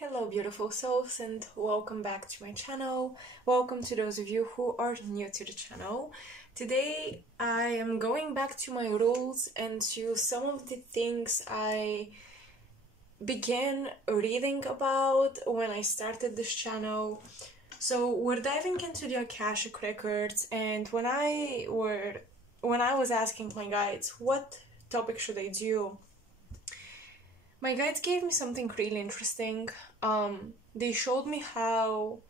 Hello beautiful souls, and welcome back to my channel. Welcome to those of you who are new to the channel. Today I am going back to my rules and to some of the things I began reading about when I started this channel. So we're diving into the Akashic records, and when I was asking my guides what topic should I do, my guides gave me something really interesting. They showed me how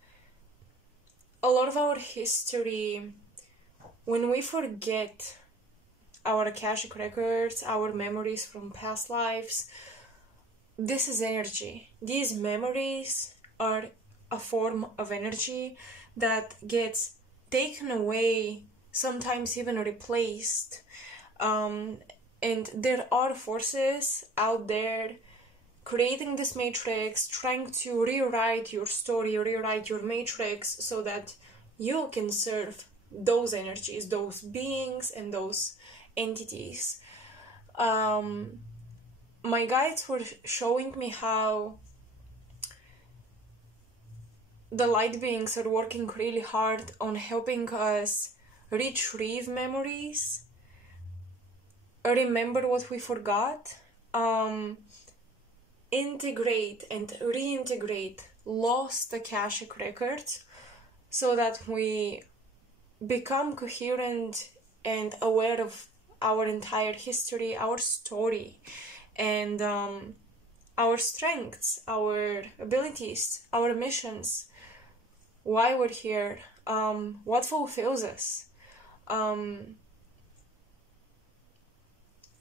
a lot of our history, when we forget our Akashic records, our memories from past lives, this is energy. These memories are a form of energy that gets taken away, sometimes even replaced. And there are forces out there creating this matrix, trying to rewrite your story, rewrite your matrix so that you can serve those energies, those beings, and those entities. My guides were showing me how the light beings are working really hard on helping us retrieve memories, remember what we forgot, integrate and reintegrate lost Akashic records so that we become coherent and aware of our entire history, our story, and our strengths, our abilities, our missions, why we're here, what fulfills us.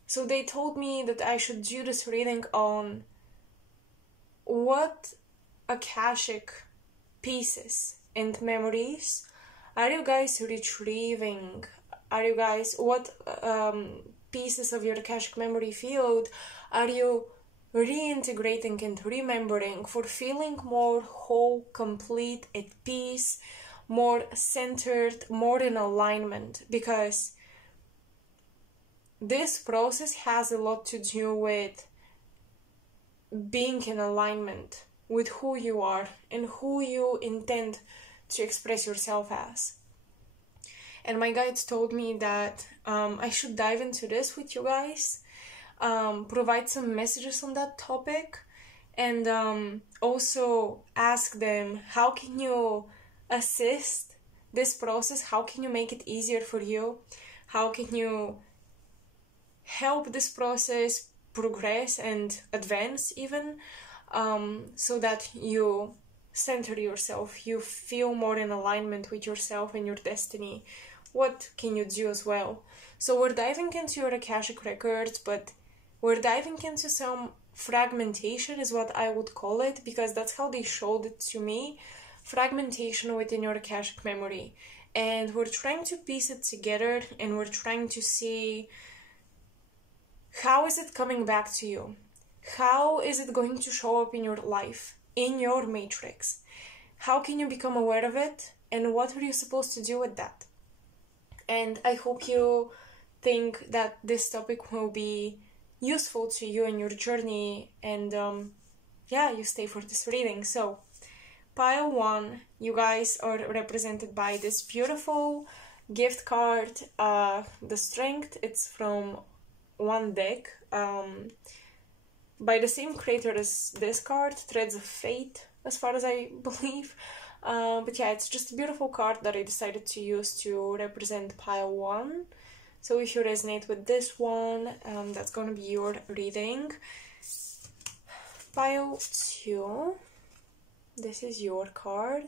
So they told me that I should do this reading on what Akashic pieces and memories are you guys retrieving? What pieces of your Akashic memory field are you reintegrating and remembering for feeling more whole, complete, at peace, more centered, more in alignment? Because this process has a lot to do with being in alignment with who you are and who you intend to express yourself as. And my guides told me that I should dive into this with you guys, provide some messages on that topic, and also ask them, how can you assist this process? How can you make it easier for you? How can you help this process progress and advance even, so that you center yourself, you feel more in alignment with yourself and your destiny? What can you do as well? So we're diving into your Akashic records, but we're diving into some fragmentation is what I would call it, because that's how they showed it to me. Fragmentation within your Akashic memory. And we're trying to piece it together, and we're trying to see, how is it coming back to you? How is it going to show up in your life, in your matrix? How can you become aware of it? And what are you supposed to do with that? And I hope you think that this topic will be useful to you in your journey. And you stay for this reading. So, pile 1, you guys are represented by this beautiful gift card, The Strength. It's from one deck, by the same creator as this card, Threads of Fate, as far as I believe. But yeah, it's just a beautiful card that I decided to use to represent pile 1. So if you resonate with this one, that's gonna be your reading. Pile 2, this is your card.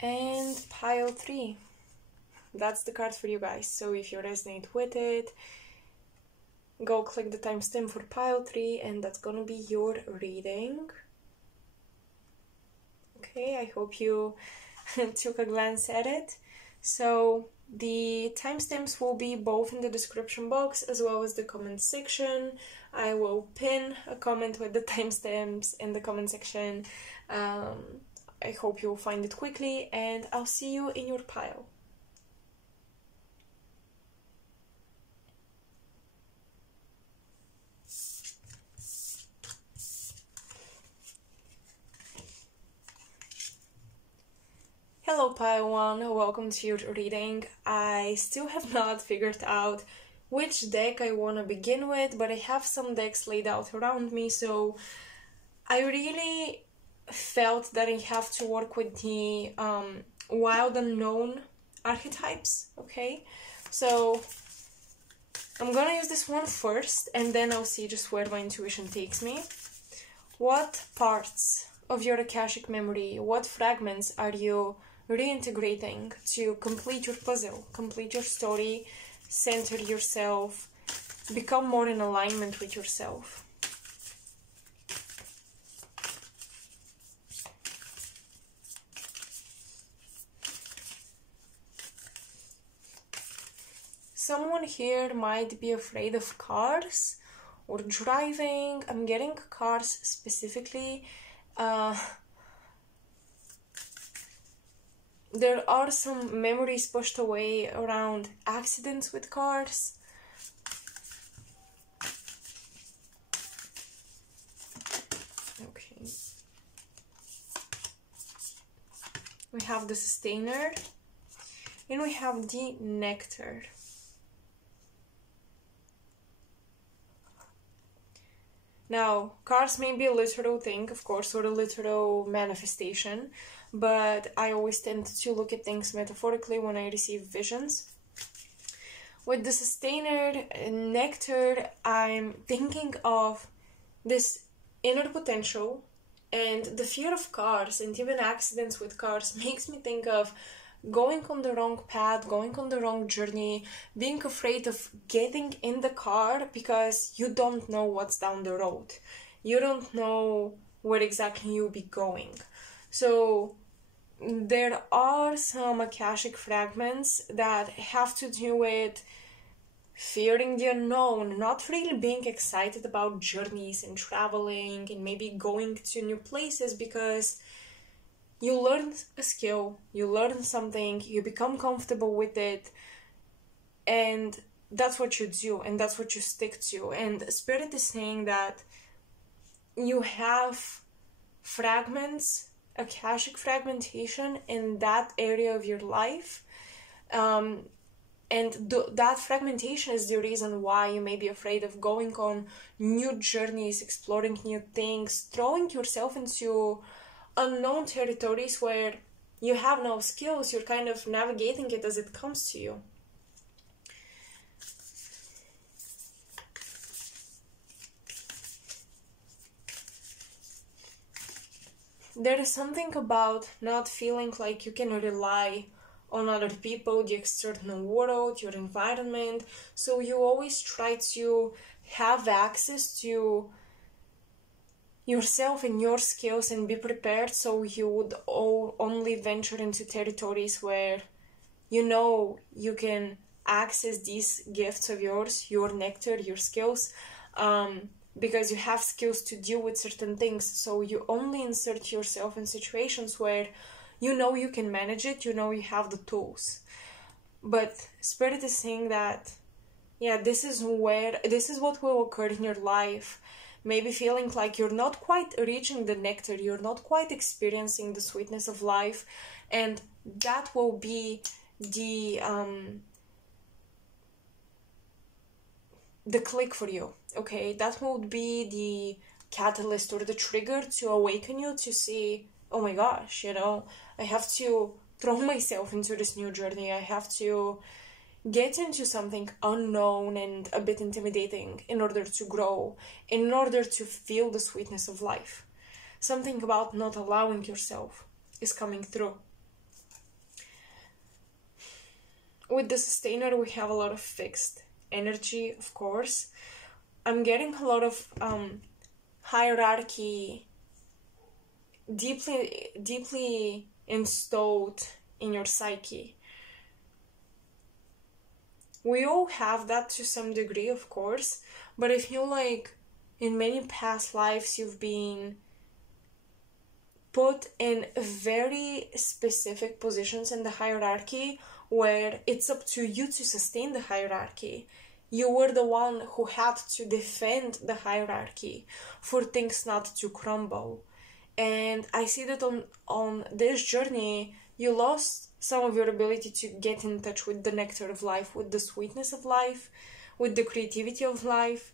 And pile 3, that's the card for you guys. So if you resonate with it, go click the timestamp for pile 3, and that's gonna be your reading. Okay, I hope you took a glance at it. So the timestamps will be both in the description box as well as the comment section. I will pin a comment with the timestamps in the comment section. I hope you'll find it quickly, and I'll see you in your pile. Hello Paiwan, welcome to your reading. I still have not figured out which deck I want to begin with, but I have some decks laid out around me, so I really felt that I have to work with the wild unknown archetypes, okay? So I'm gonna use this one first, and then I'll see just where my intuition takes me. What parts of your Akashic memory, what fragments are you reintegrating to complete your puzzle, complete your story, center yourself, become more in alignment with yourself? Someone here might be afraid of cars or driving. I'm getting cars specifically. There are some memories pushed away around accidents with cars. Okay. We have the sustainer and we have the nectar. Now, cars may be a literal thing, of course, or a literal manifestation, but I always tend to look at things metaphorically when I receive visions. With the sustainer nectar, I'm thinking of this inner potential, and the fear of cars and even accidents with cars makes me think of going on the wrong path, going on the wrong journey, being afraid of getting in the car because you don't know what's down the road. You don't know where exactly you'll be going. So there are some Akashic fragments that have to do with fearing the unknown, not really being excited about journeys and traveling and maybe going to new places because you learn a skill, you learn something, you become comfortable with it, and that's what you do, and that's what you stick to. And Spirit is saying that you have fragments, Akashic fragmentation in that area of your life, and that fragmentation is the reason why you may be afraid of going on new journeys, exploring new things, throwing yourself into unknown territories where you have no skills. You're kind of navigating it as it comes to you. There is something about not feeling like you can rely on other people, the external world, your environment, so you always try to have access to yourself and your skills and be prepared, so you would only venture into territories where you know you can access these gifts of yours, your nectar, your skills, because you have skills to deal with certain things. So you only insert yourself in situations where you know you can manage it, you know you have the tools. But Spirit is saying that, yeah, this is what will occur in your life. Maybe feeling like you're not quite reaching the nectar, you're not quite experiencing the sweetness of life, and that will be the click for you, okay? That would be the catalyst or the trigger to awaken you to see, oh my gosh, you know, I have to throw myself into this new journey. I have to get into something unknown and a bit intimidating in order to grow, in order to feel the sweetness of life. Something about not allowing yourself is coming through. With the sustainer, we have a lot of fixed energy, of course. I'm getting a lot of hierarchy deeply installed in your psyche. We all have that to some degree, of course, but I feel like in many past lives you've been put in very specific positions in the hierarchy where it's up to you to sustain the hierarchy. You were the one who had to defend the hierarchy for things not to crumble. And I see that on this journey, you lost some of your ability to get in touch with the nectar of life, with the sweetness of life, with the creativity of life.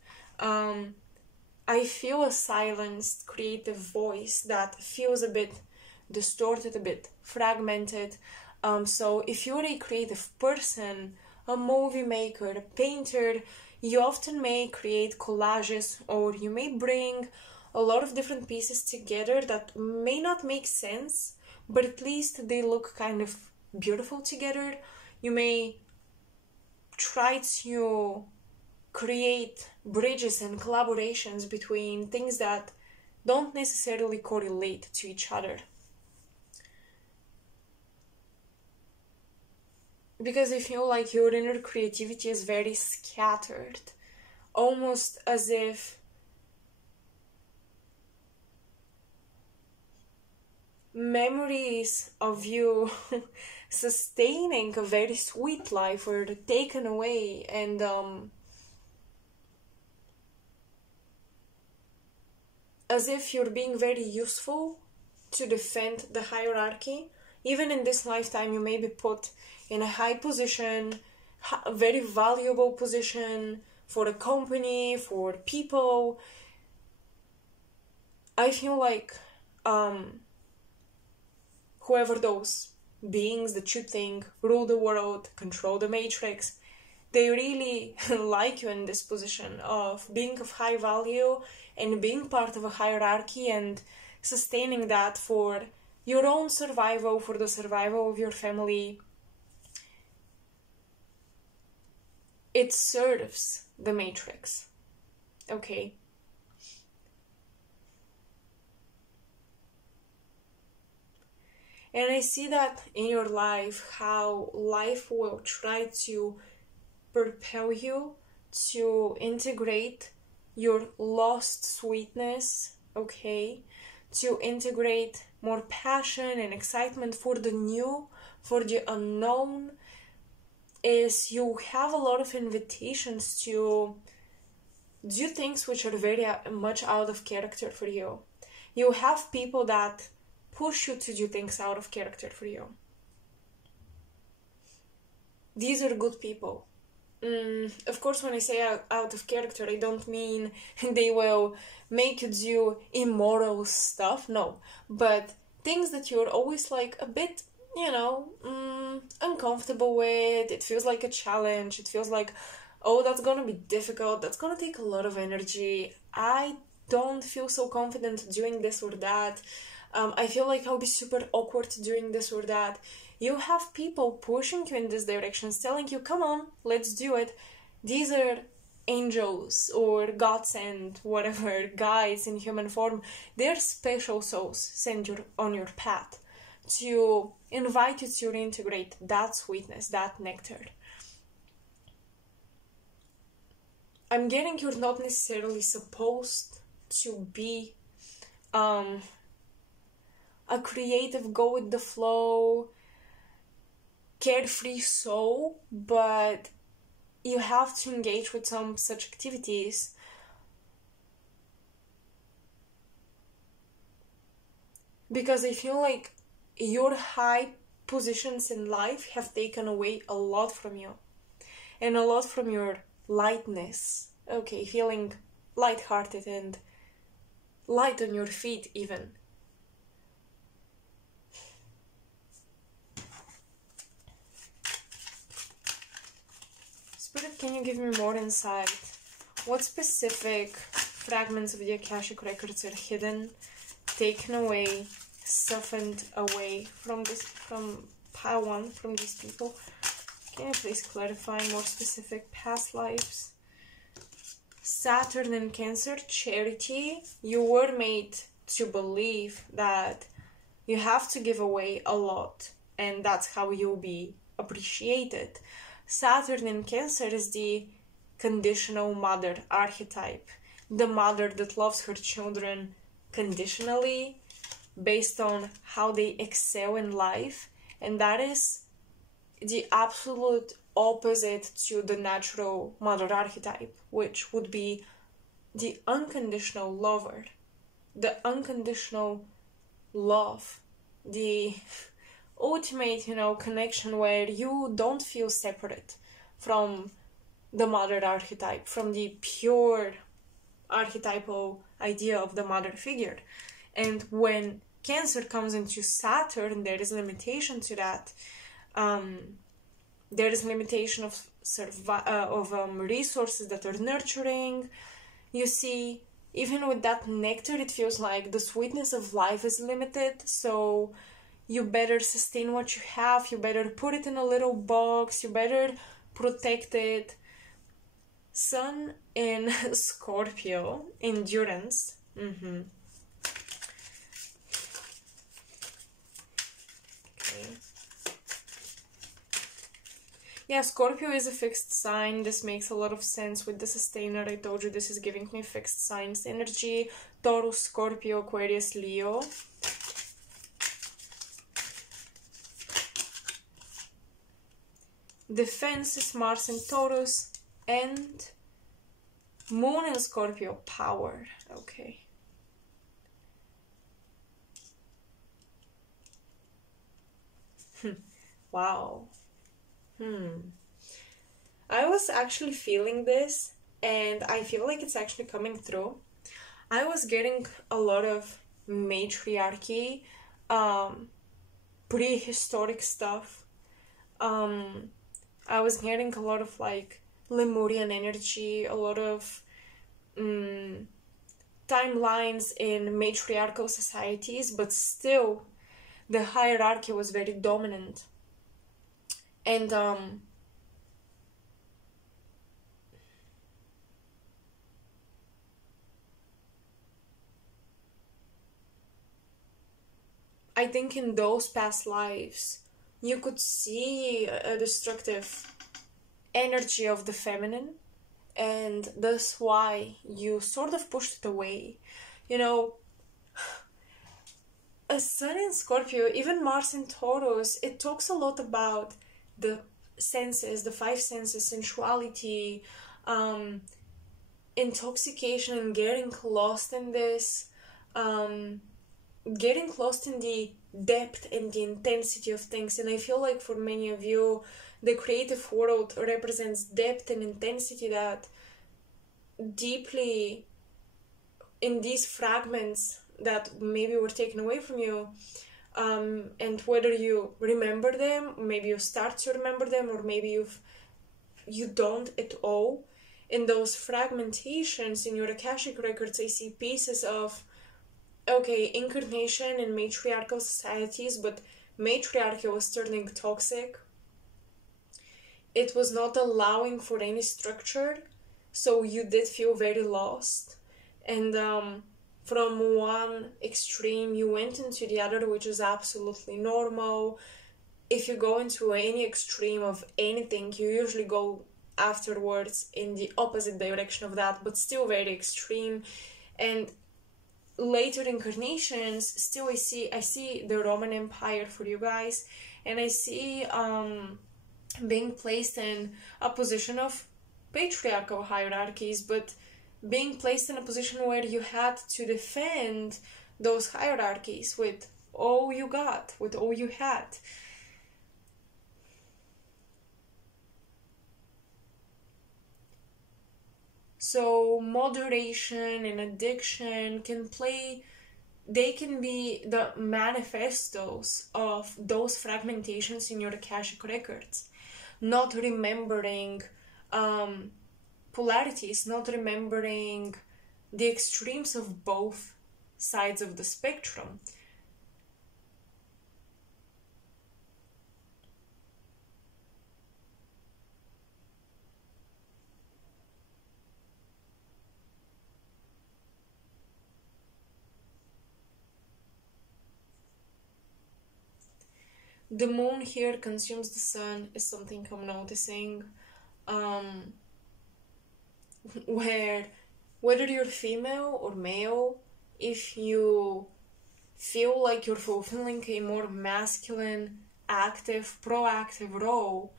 I feel a silenced creative voice that feels a bit distorted, a bit fragmented. So if you're a creative person, a movie maker, a painter, you often may create collages, or you may bring a lot of different pieces together that may not make sense, but at least they look kind of beautiful together. You may try to create bridges and collaborations between things that don't necessarily correlate to each other. Because I feel like your inner creativity is very scattered, almost as if memories of you sustaining a very sweet life were taken away, and as if you're being very useful to defend the hierarchy. Even in this lifetime, you may be put in a high position, a very valuable position for a company, for people. I feel like whoever those beings that you think rule the world, control the matrix, they really like you in this position of being of high value and being part of a hierarchy and sustaining that for your own survival, for the survival of your family. It serves the matrix, okay? And I see that in your life, how life will try to propel you to integrate your lost sweetness, okay? To integrate more passion and excitement for the new, for the unknown. Is you have a lot of invitations to do things which are very much out of character for you. You have people that push you to do things out of character for you. These are good people. Of course, when I say out of character, I don't mean they will make you do immoral stuff, no. But things that you're always like a bit, uncomfortable with. It feels like a challenge. It feels like, oh, that's gonna be difficult. That's gonna take a lot of energy. I don't feel so confident doing this or that. I feel like I'll be super awkward doing this or that. You have people pushing you in this direction, telling you, come on, let's do it. These are angels or godsend, whatever, guides in human form. They're special souls sent on your path to invite you to reintegrate that sweetness, that nectar. I'm getting you're not necessarily supposed to be a creative, go with the flow, carefree soul, but you have to engage with some such activities because I feel like your high positions in life have taken away a lot from you and a lot from your lightness. Okay, feeling lighthearted and light on your feet even. Spirit, can you give me more insight? What specific fragments of the Akashic records are hidden, taken away, softened away from pile 1, from these people? Can you please clarify more specific past lives? Saturn and Cancer, charity. You were made to believe that you have to give away a lot, and that's how you'll be appreciated. Saturn in Cancer is the conditional mother archetype, the mother that loves her children conditionally based on how they excel in life, and that is the absolute opposite to the natural mother archetype, which would be the unconditional lover, the unconditional love, the ultimate, connection where you don't feel separate from the mother archetype, from the pure archetypal idea of the mother figure. And when Cancer comes into Saturn, there is a limitation to that. There is limitation of resources that are nurturing. You see, even with that nectar, it feels like the sweetness of life is limited. So you better sustain what you have. You better put it in a little box. You better protect it. Sun in Scorpio, endurance. Okay. Yeah, Scorpio is a fixed sign. This makes a lot of sense with the sustainer. I told you this is giving me fixed signs energy. Taurus, Scorpio, Aquarius, Leo. Defense is Mars in Taurus. And Moon in Scorpio, power. Okay. Wow. I was actually feeling this, and I feel like it's actually coming through. I was getting a lot of matriarchy, prehistoric stuff. I was getting a lot of like Lemurian energy, a lot of timelines in matriarchal societies, but still the hierarchy was very dominant. And I think in those past lives you could see a destructive energy of the feminine, and that's why you sort of pushed it away. A Sun in Scorpio, even Mars in Taurus, it talks a lot about the senses, the five senses, sensuality, intoxication, and getting lost in this, getting lost in the depth and the intensity of things. And I feel like for many of you, the creative world represents depth and intensity that deeply in these fragments that maybe were taken away from you, and whether you remember them, maybe you start to remember them, or maybe you don't at all. In those fragmentations in your Akashic records, I see pieces of, okay, incarnation in matriarchal societies, but matriarchy was turning toxic. It was not allowing for any structure, so you did feel very lost. And from one extreme you went into the other, which is absolutely normal. If you go into any extreme of anything, you usually go afterwards in the opposite direction of that, but still very extreme. And later incarnations, still I see the Roman Empire for you guys, and I see being placed in a position of patriarchal hierarchies, but being placed in a position where you had to defend those hierarchies with all you got, with all you had. So moderation and addiction can be the manifestos of those fragmentations in your Akashic records. Not remembering polarities, not remembering the extremes of both sides of the spectrum. The moon here consumes the sun is something I'm noticing. Where whether you're female or male, if you feel like you're fulfilling a more masculine, active, proactive role,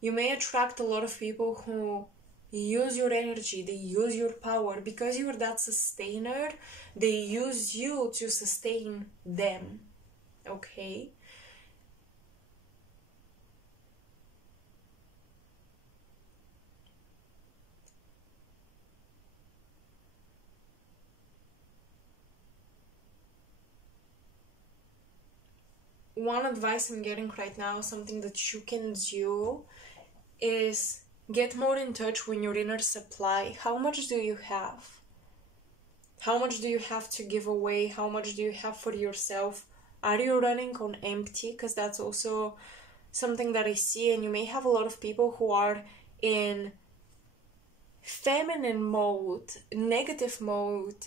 you may attract a lot of people who use your energy, they use your power. Because you're that sustainer, they use you to sustain them. Okay? one advice I'm getting right now, something that you can do, is get more in touch with your inner supply. How much do you have? How much do you have to give away? How much do you have for yourself? Are you running on empty? Because that's also something that I see, and you may have a lot of people who are in feminine mode, negative mode,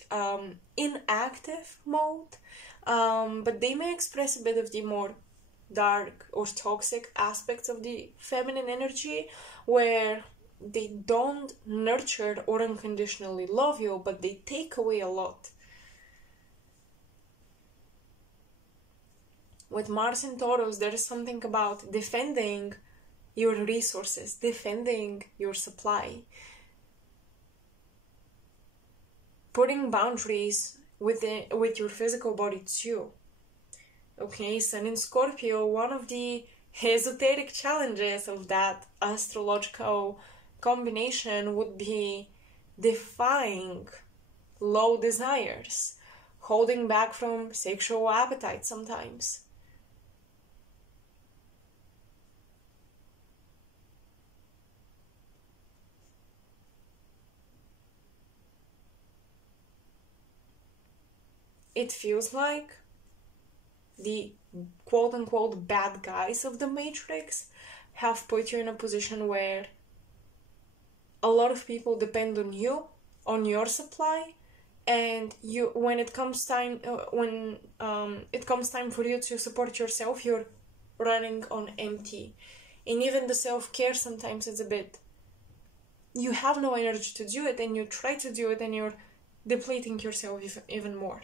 inactive mode, but they may express a bit of the more dark or toxic aspects of the feminine energy, where they don't nurture or unconditionally love you, but they take away a lot. With Mars and Taurus, there is something about defending your resources, defending your supply, putting boundaries with your physical body too. Okay, Sun in Scorpio, one of the esoteric challenges of that astrological combination would be defying low desires, holding back from sexual appetite sometimes. It feels like the quote-unquote bad guys of the Matrix have put you in a position where a lot of people depend on you, on your supply, and you, when it comes time for you to support yourself, you're running on empty. And even the self-care, sometimes it's a bit, you have no energy to do it, and you try to do it, and you're depleting yourself even more.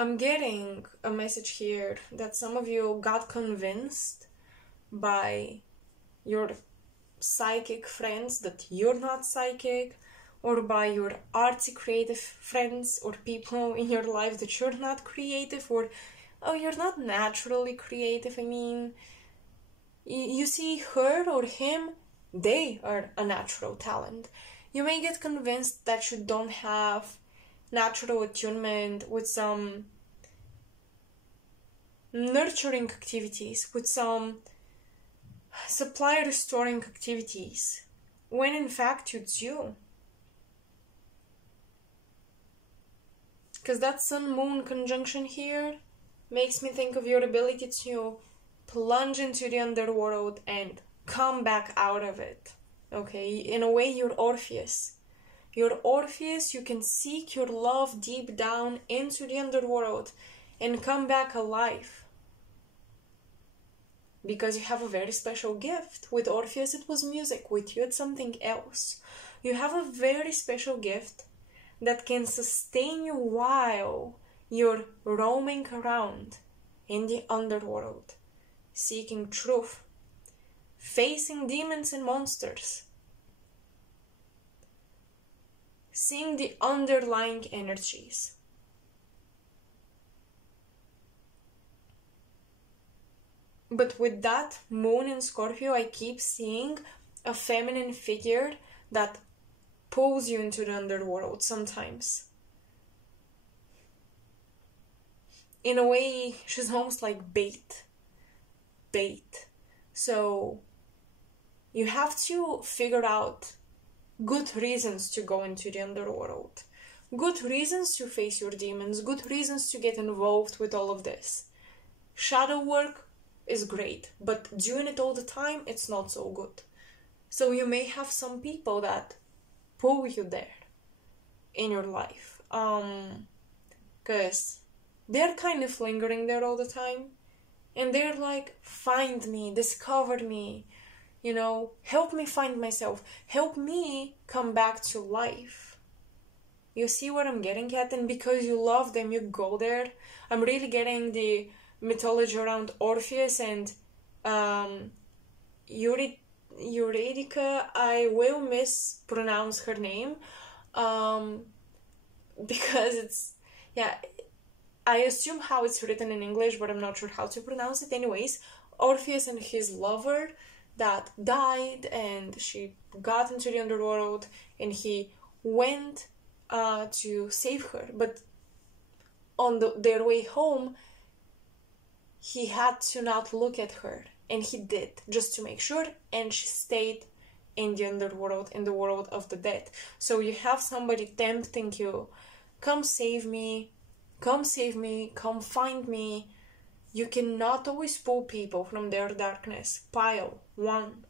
I'm getting a message here that some of you got convinced by your psychic friends that you're not psychic, or by your artsy creative friends or people in your life that you're not creative, or oh, you're not naturally creative. I mean, you see her or him, they are a natural talent. You may get convinced that you don't have natural attunement with some nurturing activities, with some supply restoring activities, when in fact you do. Because that Sun-Moon conjunction here makes me think of your ability to plunge into the underworld and come back out of it. Okay, in a way, you're Orpheus. You're Orpheus, you can seek your love deep down into the underworld and come back alive. Because you have a very special gift. With Orpheus, it was music. With you, it's something else. You have a very special gift that can sustain you while you're roaming around in the underworld, seeking truth, facing demons and monsters, seeing the underlying energies. But with that moon in Scorpio, I keep seeing a feminine figure that pulls you into the underworld sometimes. In a way, she's almost like bait. So you have to figure out good reasons to go into the underworld, good reasons to face your demons, good reasons to get involved with all of this. Shadow work is great, but doing it all the time, it's not so good. So you may have some people that pull you there in your life, because they're kind of lingering there all the time, and they're like, find me, discover me, you know, help me find myself, help me come back to life. You see what I'm getting at? And because you love them, you go there. I'm really getting the mythology around Orpheus and Eurydice. I will mispronounce her name because Yeah, I assume how it's written in English, but I'm not sure how to pronounce it. Anyways, Orpheus and his lover that died, and she got into the underworld, and he went to save her. But on their way home, he had to not look at her, and he did, just to make sure, and she stayed in the underworld, in the world of the dead. So you have somebody tempting you, come save me, come save me, come find me. You cannot always pull people from their darkness. Pile 1.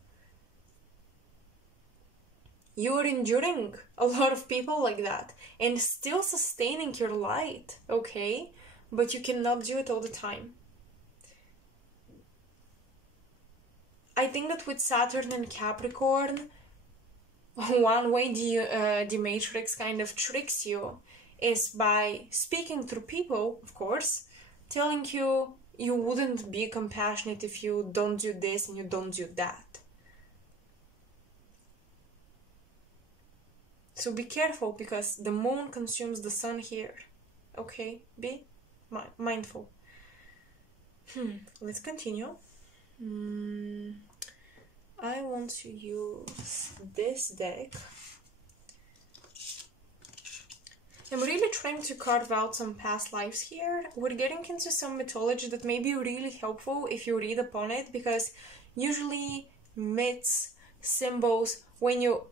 You are enduring a lot of people like that and still sustaining your light, okay? But you cannot do it all the time. I think that with Saturn and Capricorn, one way the Matrix kind of tricks you is by speaking through people, of course, telling you you wouldn't be compassionate if you don't do this and you don't do that. So be careful, because the moon consumes the sun here. Okay? Be mindful. Let's continue. I want to use this deck. I'm really trying to carve out some past lives here. We're getting into some mythology that may be really helpful if you read upon it, because usually myths, symbols, when you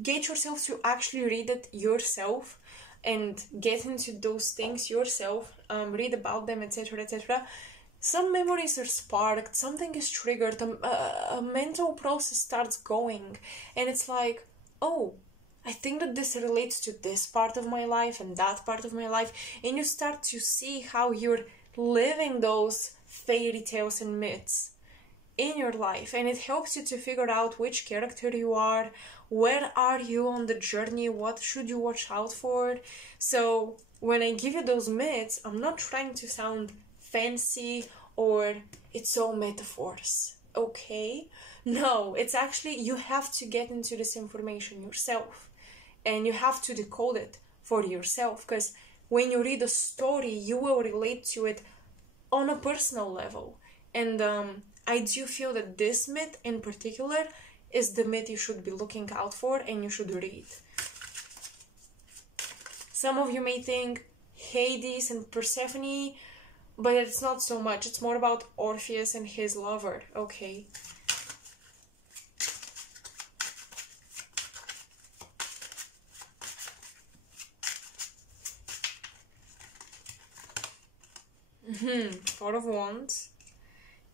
get yourself to actually read it yourself and get into those things yourself, read about them, etc., etc., some memories are sparked, something is triggered, a mental process starts going, and it's like, oh, I think that this relates to this part of my life and that part of my life, and you start to see how you're living those fairy tales and myths in your life, and it helps you to figure out which character you are, where are you on the journey, what should you watch out for. So when I give you those myths, I'm not trying to sound fancy or it's all metaphors, okay? No, it's actually, you have to get into this information yourself, and you have to decode it for yourself, because when you read a story, you will relate to it on a personal level. And I do feel that this myth in particular is the myth you should be looking out for and you should read. Some of you may think Hades and Persephone, but it's not so much. It's more about Orpheus and his lover, okay? Four of Wands.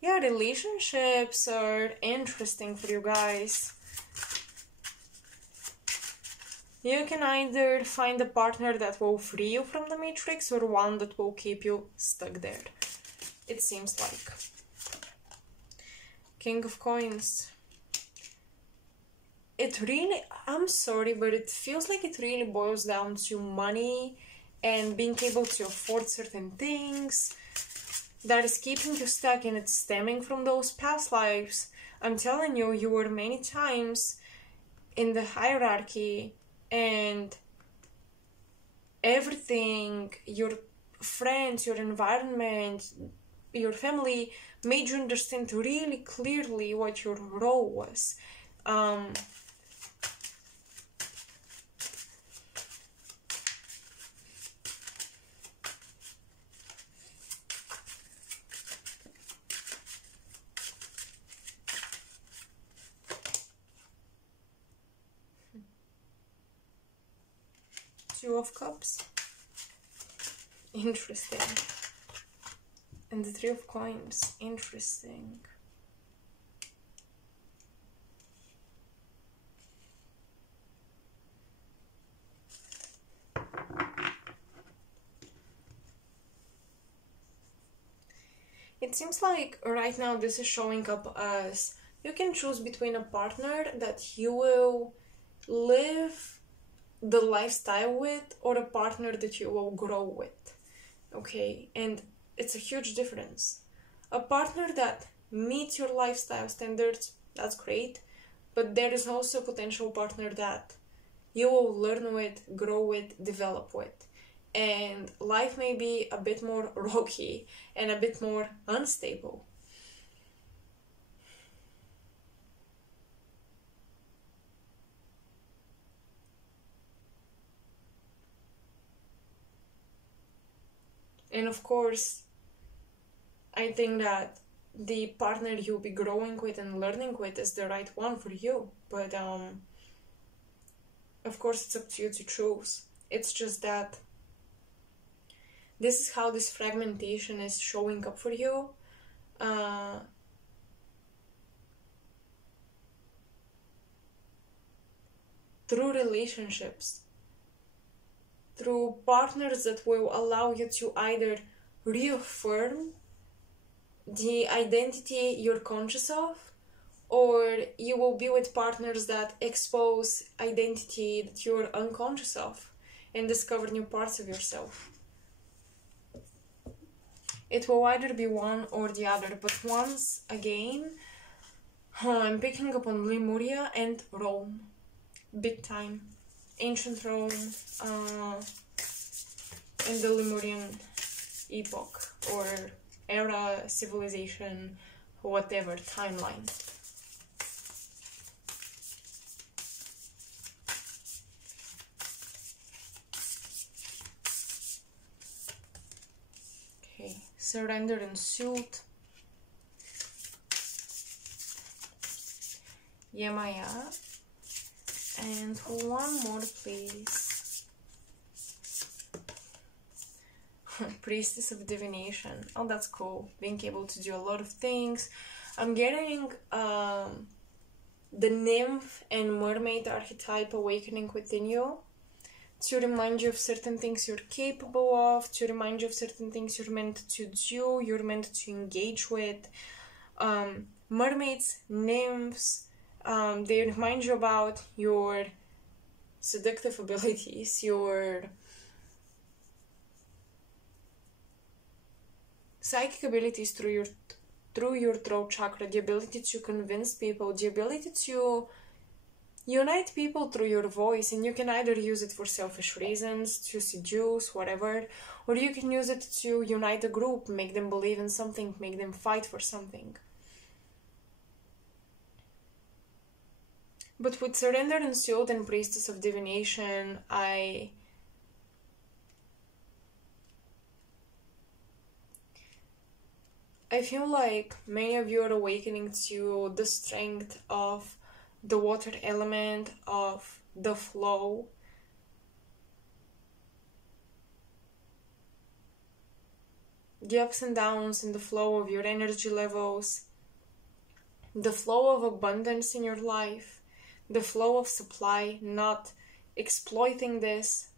Yeah, relationships are interesting for you guys. You can either find a partner that will free you from the matrix or one that will keep you stuck there. It seems like. King of Coins. It really, I'm sorry, but it feels like it really boils down to money and being able to afford certain things that is keeping you stuck, and it's stemming from those past lives. I'm telling you, you were many times in the hierarchy, and everything, your friends, your environment, your family made you understand really clearly what your role was. Two of Cups. Interesting. And the Three of Coins. Interesting. It seems like right now this is showing up as you can choose between a partner that you will live the lifestyle with, or a partner that you will grow with, okay? And it's a huge difference. A partner that meets your lifestyle standards, that's great, but there is also a potential partner that you will learn with, grow with, develop with. And life may be a bit more rocky and a bit more unstable. And of course, I think that the partner you'll be growing with and learning with is the right one for you. But of course, it's up to you to choose. It's just that this is how this fragmentation is showing up for you. Through relationships, through partners that will allow you to either reaffirm the identity you're conscious of, or you will be with partners that expose identity that you're unconscious of and discover new parts of yourself. It will either be one or the other, but once again, I'm picking up on Lemuria and Rome. Big time. Ancient Rome in the Lemurian epoch or era, civilization, whatever, timeline. Okay, surrender and suit. Yemaya. And one more, please. Priestess of Divination. Oh, that's cool. Being able to do a lot of things. I'm getting the nymph and mermaid archetype awakening within you to remind you of certain things you're capable of, to remind you of certain things you're meant to do, you're meant to engage with. Mermaids, nymphs, they remind you about your seductive abilities, your psychic abilities through your throat chakra, the ability to convince people, the ability to unite people through your voice. And you can either use it for selfish reasons, to seduce, whatever, or you can use it to unite a group, make them believe in something, make them fight for something. But with Surrender and Suit and Priestess of Divination, I feel like many of you are awakening to the strength of the water element, of the flow. The ups and downs in the flow of your energy levels, the flow of abundance in your life, the flow of supply, not exploiting this.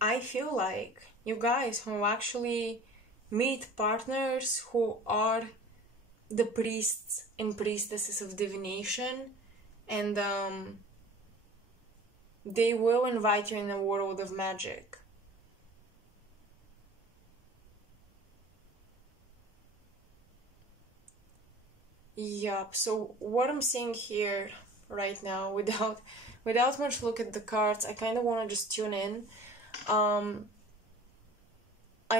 I feel like you guys who actually meet partners who are the priests and priestesses of divination, and they will invite you in a world of magic. Yup, so what I'm seeing here right now, without much look at the cards, I kind of want to just tune in. I'm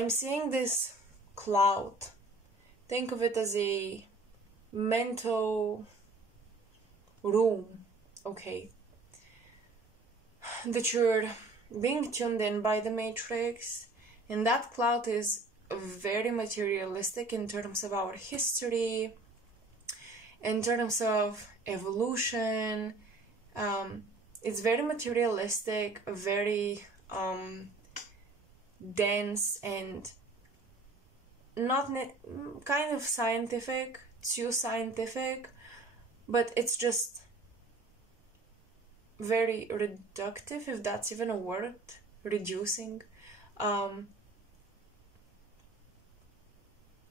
seeing this cloud. Think of it as a mental room, okay? That you're being tuned in by the Matrix, and that cloud is very materialistic in terms of our history, in terms of evolution. It's very materialistic, very dense, and not kind of scientific, too scientific, but it's just very reductive, if that's even a word, reducing.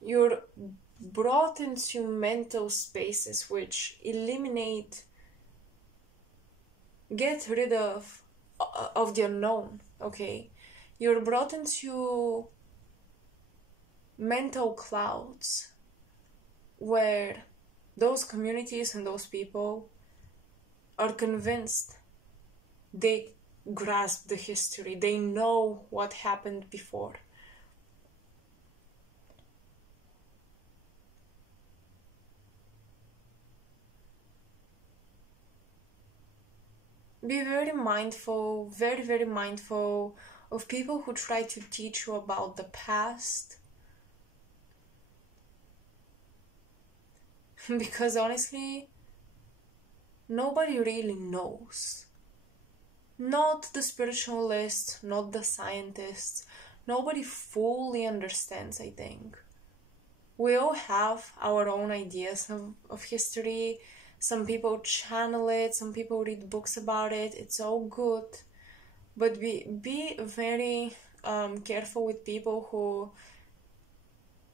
You're brought into mental spaces which eliminate, get rid of the unknown, okay? You're brought into mental clouds where those communities and those people are convinced they grasp the history, they know what happened before. Be very mindful, very, very mindful of people who try to teach you about the past. Because honestly, nobody really knows. Not the spiritualists, not the scientists. Nobody fully understands, I think. We all have our own ideas of history. Some people channel it, some people read books about it. It's all good. But be very careful with people who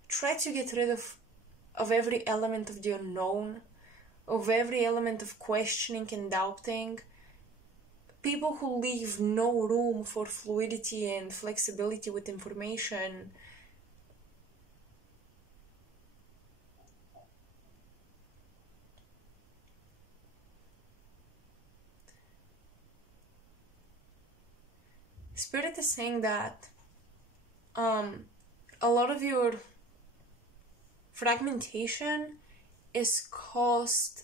try to get rid of every element of the unknown, of every element of questioning and doubting. People who leave no room for fluidity and flexibility with information. Spirit is saying that a lot of your fragmentation is caused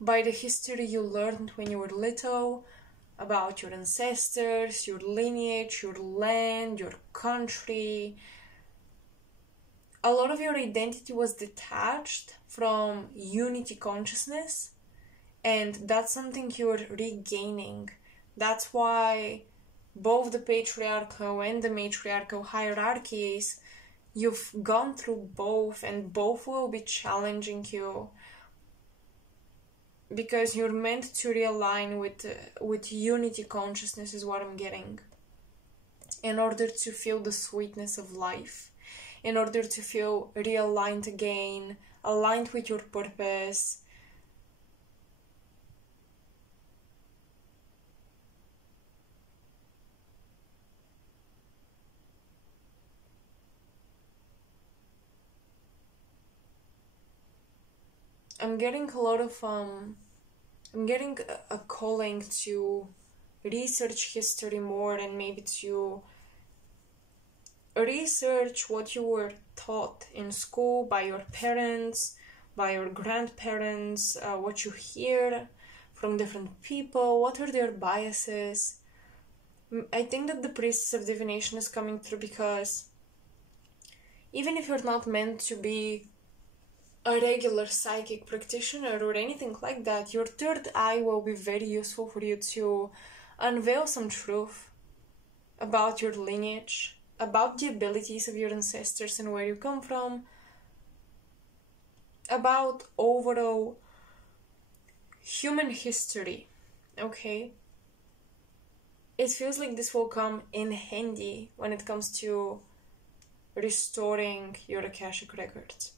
by the history you learned when you were little, about your ancestors, your lineage, your land, your country. A lot of your identity was detached from unity consciousness, and that's something you're regaining. That's why both the patriarchal and the matriarchal hierarchies, you've gone through both, and both will be challenging you, because you're meant to realign with unity consciousness, is what I'm getting, in order to feel the sweetness of life, in order to feel realigned again, aligned with your purpose. I'm getting a lot of I'm getting a calling to research history more, and maybe to research what you were taught in school by your parents, by your grandparents, what you hear from different people, what are their biases. I think that the Priestess of Divination is coming through because even if you're not meant to be a regular psychic practitioner or anything like that, your third eye will be very useful for you to unveil some truth about your lineage, about the abilities of your ancestors and where you come from, about overall human history, okay? It feels like this will come in handy when it comes to restoring your Akashic records.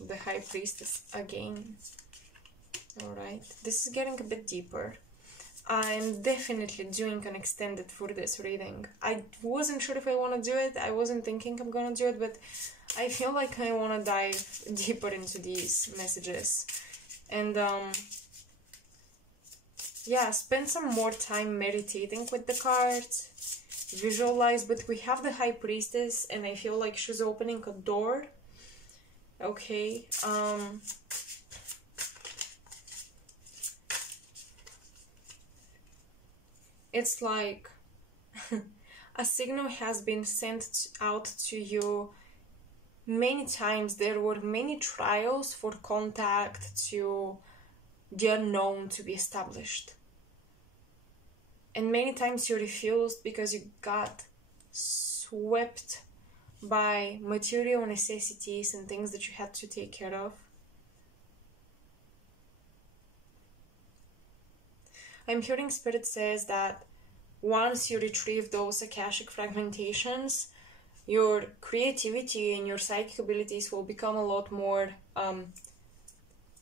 The High Priestess again. Alright, this is getting a bit deeper. I'm definitely doing an extended for this reading. I wasn't sure if I want to do it. I wasn't thinking I'm gonna do it, but I feel like I want to dive deeper into these messages. And yeah, spend some more time meditating with the cards. Visualize, but we have the High Priestess, and I feel like she's opening a door. Okay, it's like a signal has been sent out to you many times. There were many trials for contact to the unknown to be established, and many times you refused because you got swept by material necessities and things that you had to take care of. I'm hearing Spirit says that once you retrieve those Akashic fragmentations, your creativity and your psychic abilities will become a lot more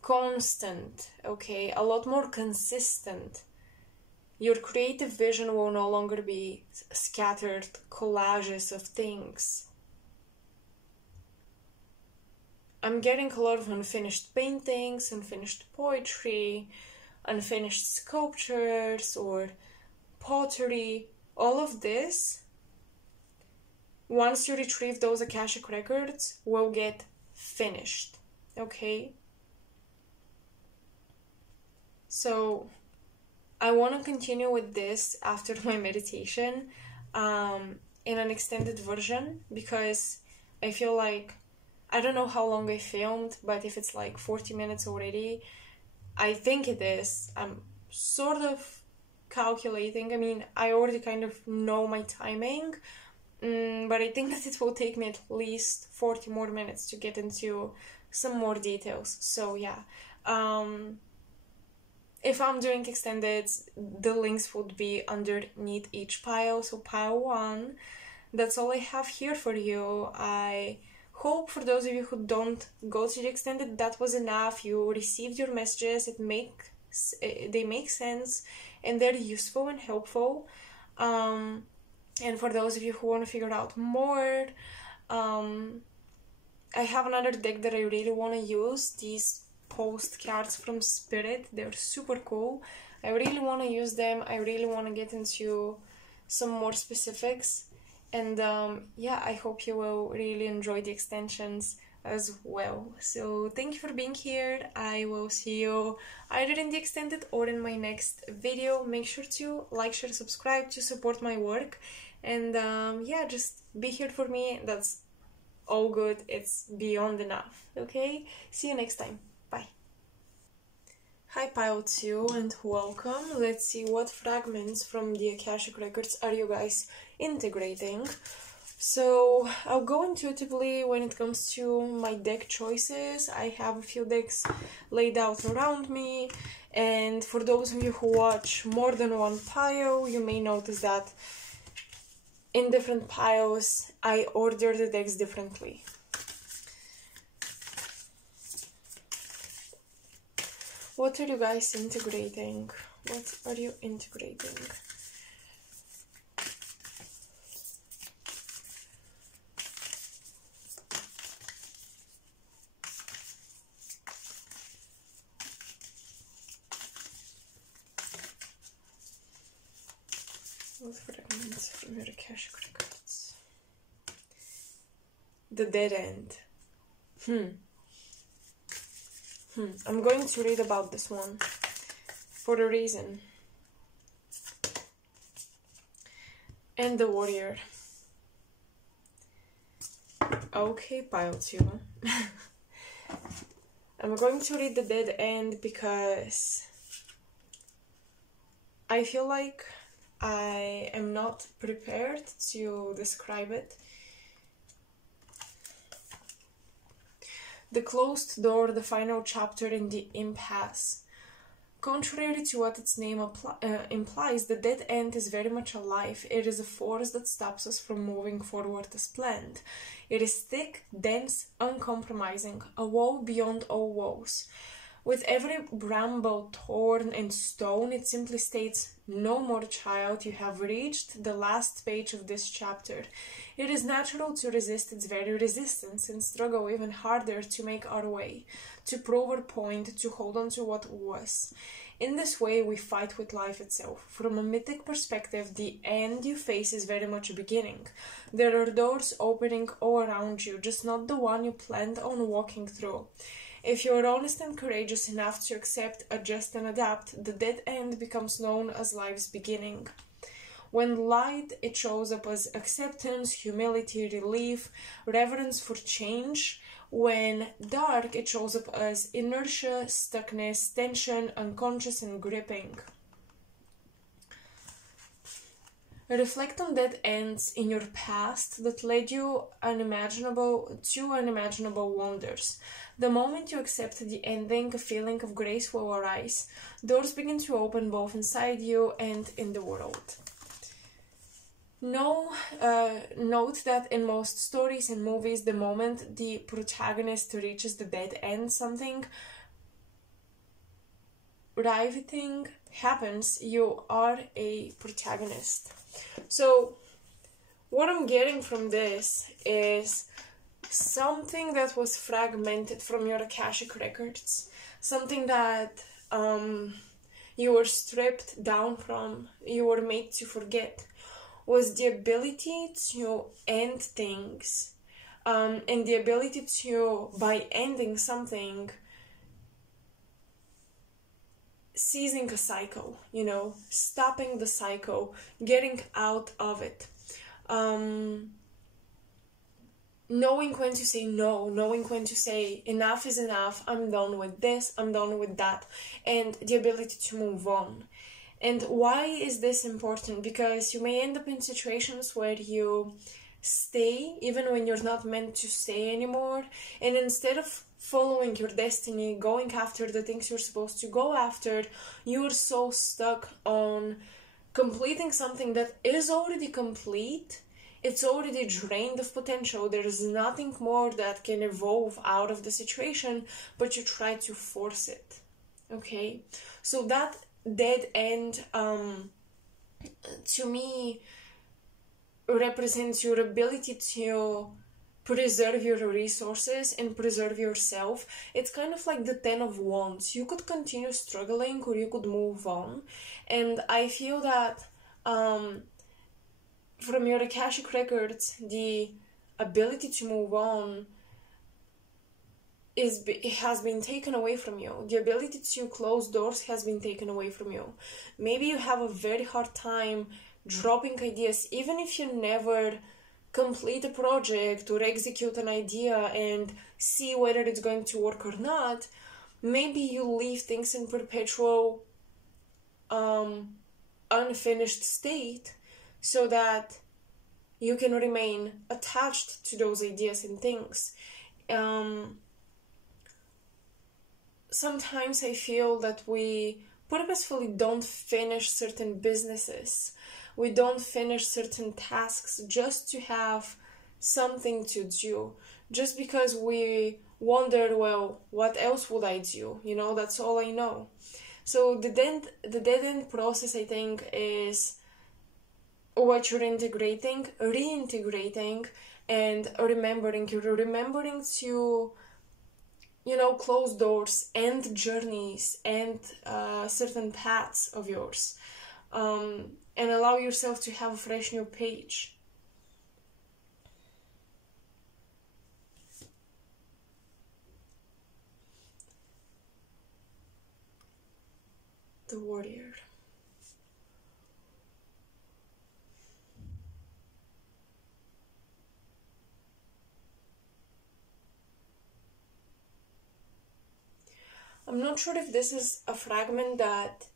constant, okay, a lot more consistent. Your creative vision will no longer be scattered collages of things. I'm getting a lot of unfinished paintings, unfinished poetry, unfinished sculptures or pottery. All of this, once you retrieve those Akashic records, will get finished, okay? So I want to continue with this after my meditation in an extended version, because I feel like, I don't know how long I filmed, but if it's like 40 minutes already, I think it is. I'm sort of calculating. I mean, I already kind of know my timing, but I think that it will take me at least 40 more minutes to get into some more details. So yeah, if I'm doing extended, the links would be underneath each pile. So pile 1, that's all I have here for you. I hope for those of you who don't go to the extended, that was enough. You received your messages, they make sense, and they're useful and helpful. And for those of you who want to figure out more, I have another deck that I really want to use, these postcards from Spirit. They're super cool. I really want to use them. I really want to get into some more specifics. And yeah, I hope you will really enjoy the extensions as well. So thank you for being here. I will see you either in the extended or in my next video. Make sure to like, share, subscribe to support my work. And yeah, just be here for me. That's all good. It's beyond enough. Okay? See you next time. Bye. Hi Pile 2 and welcome. Let's see what fragments from the Akashic records are you guys integrating. So I'll go intuitively when it comes to my deck choices. I have a few decks laid out around me, and for those of you who watch more than one pile, you may notice that in different piles I order the decks differently. What are you guys integrating? What are you integrating? What fragments from your Akashic records? The dead end. I'm going to read about this one for a reason. And the warrior. Okay, pile 2. I'm going to read the dead end because I feel like I am not prepared to describe it. The closed door, the final chapter in the impasse. Contrary to what its name implies, the dead end is very much alive. It is a force that stops us from moving forward as planned. It is thick, dense, uncompromising, a wall beyond all walls. With every bramble, thorn, and stone, it simply states, "No more, child, you have reached the last page of this chapter." It is natural to resist its very resistance and struggle even harder to make our way, to prove our point, to hold on to what was. In this way, we fight with life itself. From a mythic perspective, the end you face is very much a beginning. There are doors opening all around you, just not the one you planned on walking through. If you are honest and courageous enough to accept, adjust, and adapt, the dead end becomes known as life's beginning. When light, it shows up as acceptance, humility, relief, reverence for change. When dark, it shows up as inertia, stuckness, tension, unconscious, and gripping. Reflect on dead ends in your past that led you to unimaginable wonders. The moment you accept the ending, a feeling of grace will arise. Doors begin to open both inside you and in the world. No, note that in most stories and movies, the moment the protagonist reaches the dead end, something riveting happens. You are a protagonist. So, what I'm getting from this is something that was fragmented from your Akashic records, something that you were stripped down from, you were made to forget, was the ability to end things, and the ability to, by ending something, seizing a cycle, you know, stopping the cycle, getting out of it. Knowing when to say no, knowing when to say enough is enough, I'm done with this, I'm done with that, and the ability to move on. And why is this important? Because you may end up in situations where you stay even when you're not meant to stay anymore, and instead of following your destiny, going after the things you're supposed to go after, you're so stuck on completing something that is already complete. It's already drained of potential. There is nothing more that can evolve out of the situation, but you try to force it. Okay? So that dead end, to me, represents your ability to preserve your resources and preserve yourself. It's kind of like the 10 of Wands. You could continue struggling or you could move on. And I feel that from your Akashic records, the ability to move on has been taken away from you. The ability to close doors has been taken away from you. Maybe you have a very hard time dropping ideas, even if you never complete a project or execute an idea and see whether it's going to work or not. Maybe you leave things in perpetual unfinished state so that you can remain attached to those ideas and things. Sometimes I feel that we purposefully don't finish certain businesses. We don't finish certain tasks just to have something to do. Just because we wonder, well, what else would I do? You know, that's all I know. So the dead end process, I think, is what you're integrating, reintegrating, and remembering. You're remembering to, you know, close doors, end journeys, and certain paths of yours, and allow yourself to have a fresh new page. The warrior. I'm not sure if this is a fragment that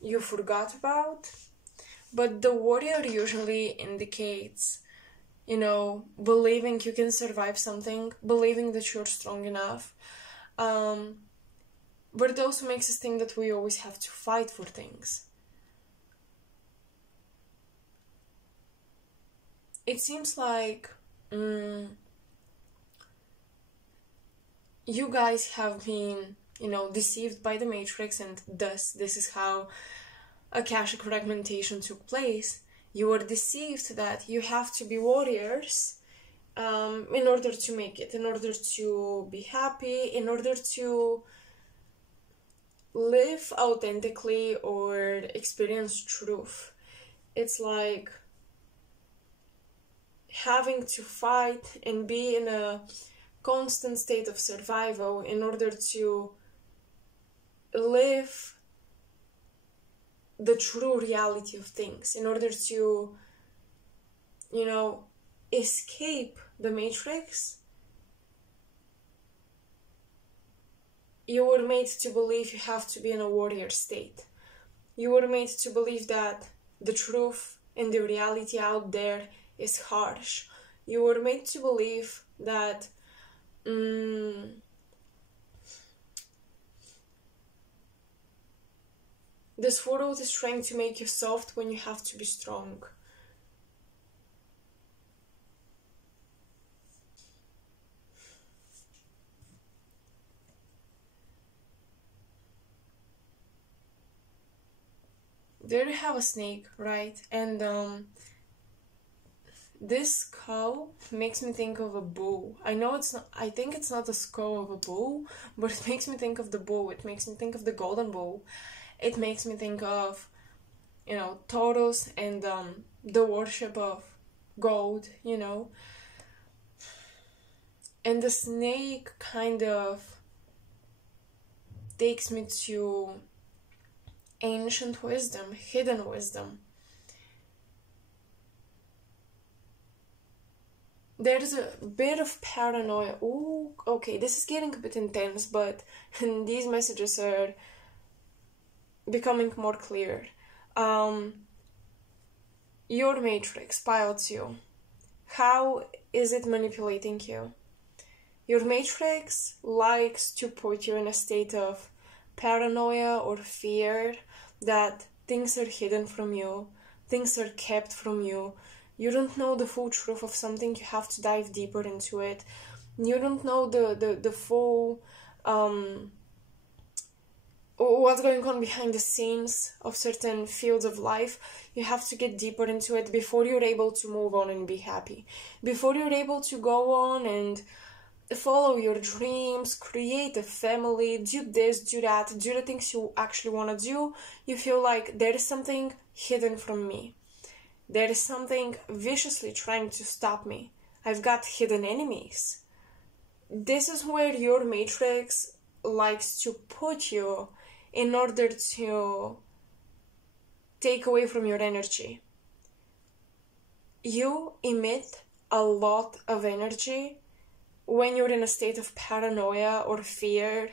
you forgot about, but the warrior usually indicates, you know, believing you can survive something, believing that you're strong enough. But it also makes us think that we always have to fight for things. It seems like you guys have been, you know, deceived by the Matrix, and thus this is how Akashic fragmentation took place. You were deceived that you have to be warriors in order to make it, in order to be happy, in order to live authentically or experience truth. It's like having to fight and be in a constant state of survival in order to live the true reality of things, in order to, you know, escape the Matrix. You were made to believe you have to be in a warrior state. You were made to believe that the truth and the reality out there is harsh. You were made to believe that this world is trying to make you soft when you have to be strong. there you have a snake, right? And this skull makes me think of a bull. I know it's not, I think it's not the skull of a bull, but it makes me think of the bull. It makes me think of the golden bull. It makes me think of, you know, Taurus and the worship of gold, you know. And the snake kind of takes me to ancient wisdom, hidden wisdom. There's a bit of paranoia. Ooh, okay, this is getting a bit intense, but these messages are becoming more clear. Your matrix pilots you. How is it manipulating you? Your matrix likes to put you in a state of paranoia or fear that things are hidden from you, things are kept from you. You don't know the full truth of something, you have to dive deeper into it. You don't know the full what's going on behind the scenes of certain fields of life. You have to get deeper into it before you're able to move on and be happy. Before you're able to go on and follow your dreams, create a family, do this, do that, do the things you actually want to do, you feel like there is something hidden from me. There is something viciously trying to stop me. I've got hidden enemies. This is where your matrix likes to put you in order to take away from your energy. You emit a lot of energy when you're in a state of paranoia or fear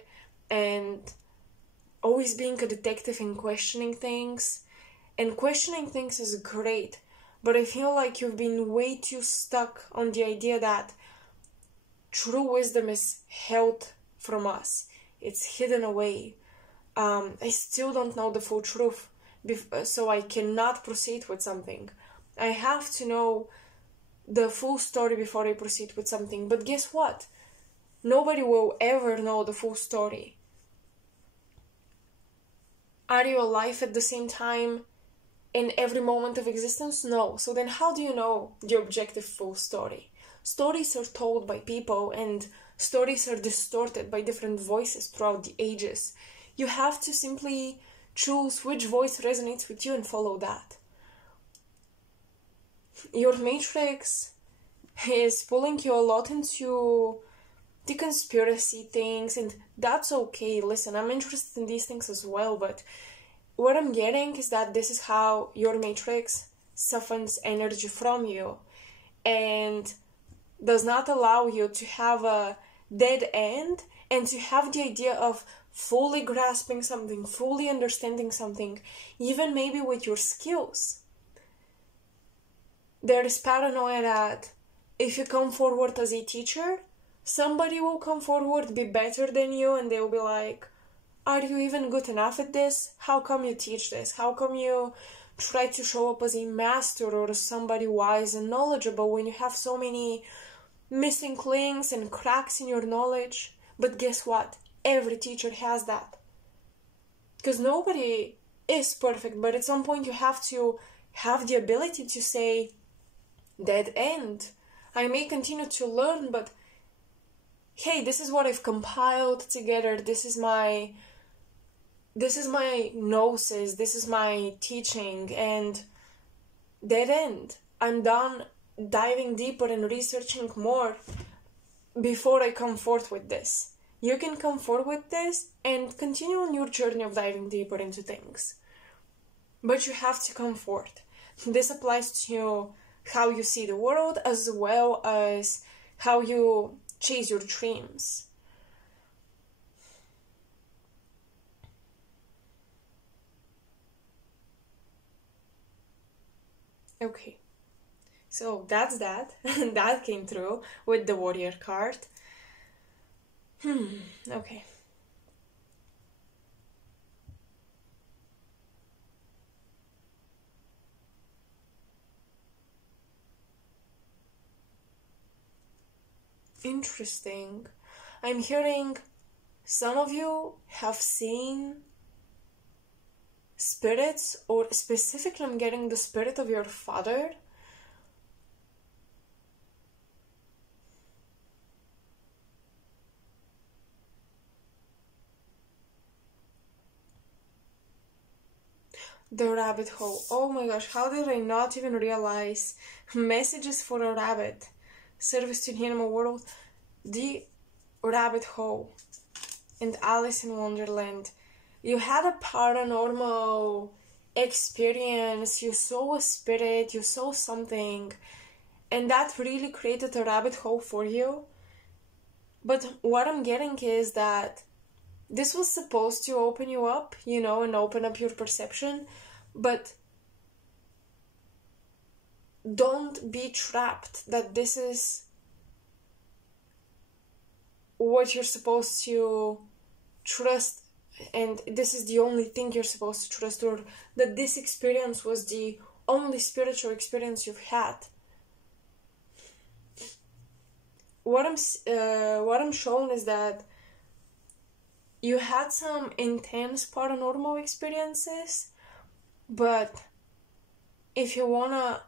and always being a detective and questioning things. And questioning things is great, but I feel like you've been way too stuck on the idea that true wisdom is held from us. It's hidden away. I still don't know the full truth, so I cannot proceed with something. I have to know the full story before I proceed with something. But guess what? Nobody will ever know the full story. Are you alive at the same time in every moment of existence? No. So then how do you know the objective full story? Stories are told by people, and stories are distorted by different voices throughout the ages. You have to simply choose which voice resonates with you and follow that. Your matrix is pulling you a lot into the conspiracy things, and that's okay. Listen, I'm interested in these things as well, but what I'm getting is that this is how your matrix softens energy from you and does not allow you to have a dead end and to have the idea of fully grasping something, fully understanding something, even maybe with your skills. There is paranoia that if you come forward as a teacher, somebody will come forward, be better than you, and they'll be like, are you even good enough at this? How come you teach this? How come you try to show up as a master or as somebody wise and knowledgeable when you have so many missing links and cracks in your knowledge? But guess what? Every teacher has that. Because nobody is perfect, but at some point you have to have the ability to say, dead end. I may continue to learn, but hey, this is what I've compiled together. This is my gnosis, this is my teaching, and dead end. I'm done diving deeper and researching more before I come forth with this. You can come forth with this and continue on your journey of diving deeper into things. But you have to come forth. This applies to how you see the world as well as how you chase your dreams. Okay, so that's that. That came through with the warrior card. Okay. Interesting. I'm hearing some of you have seen spirits, or specifically I'm getting the spirit of your father. The rabbit hole. Oh my gosh, how did I not even realize? Messages for a rabbit. Service to the animal world. The rabbit hole. And Alice in Wonderland. You had a paranormal experience. You saw a spirit. You saw something. And that really created a rabbit hole for you. But what I'm getting is that this was supposed to open you up, you know, and open up your perception, but don't be trapped that this is what you're supposed to trust and this is the only thing you're supposed to trust, or that this experience was the only spiritual experience you've had. What I'm shown is that you had some intense paranormal experiences, but if you wanna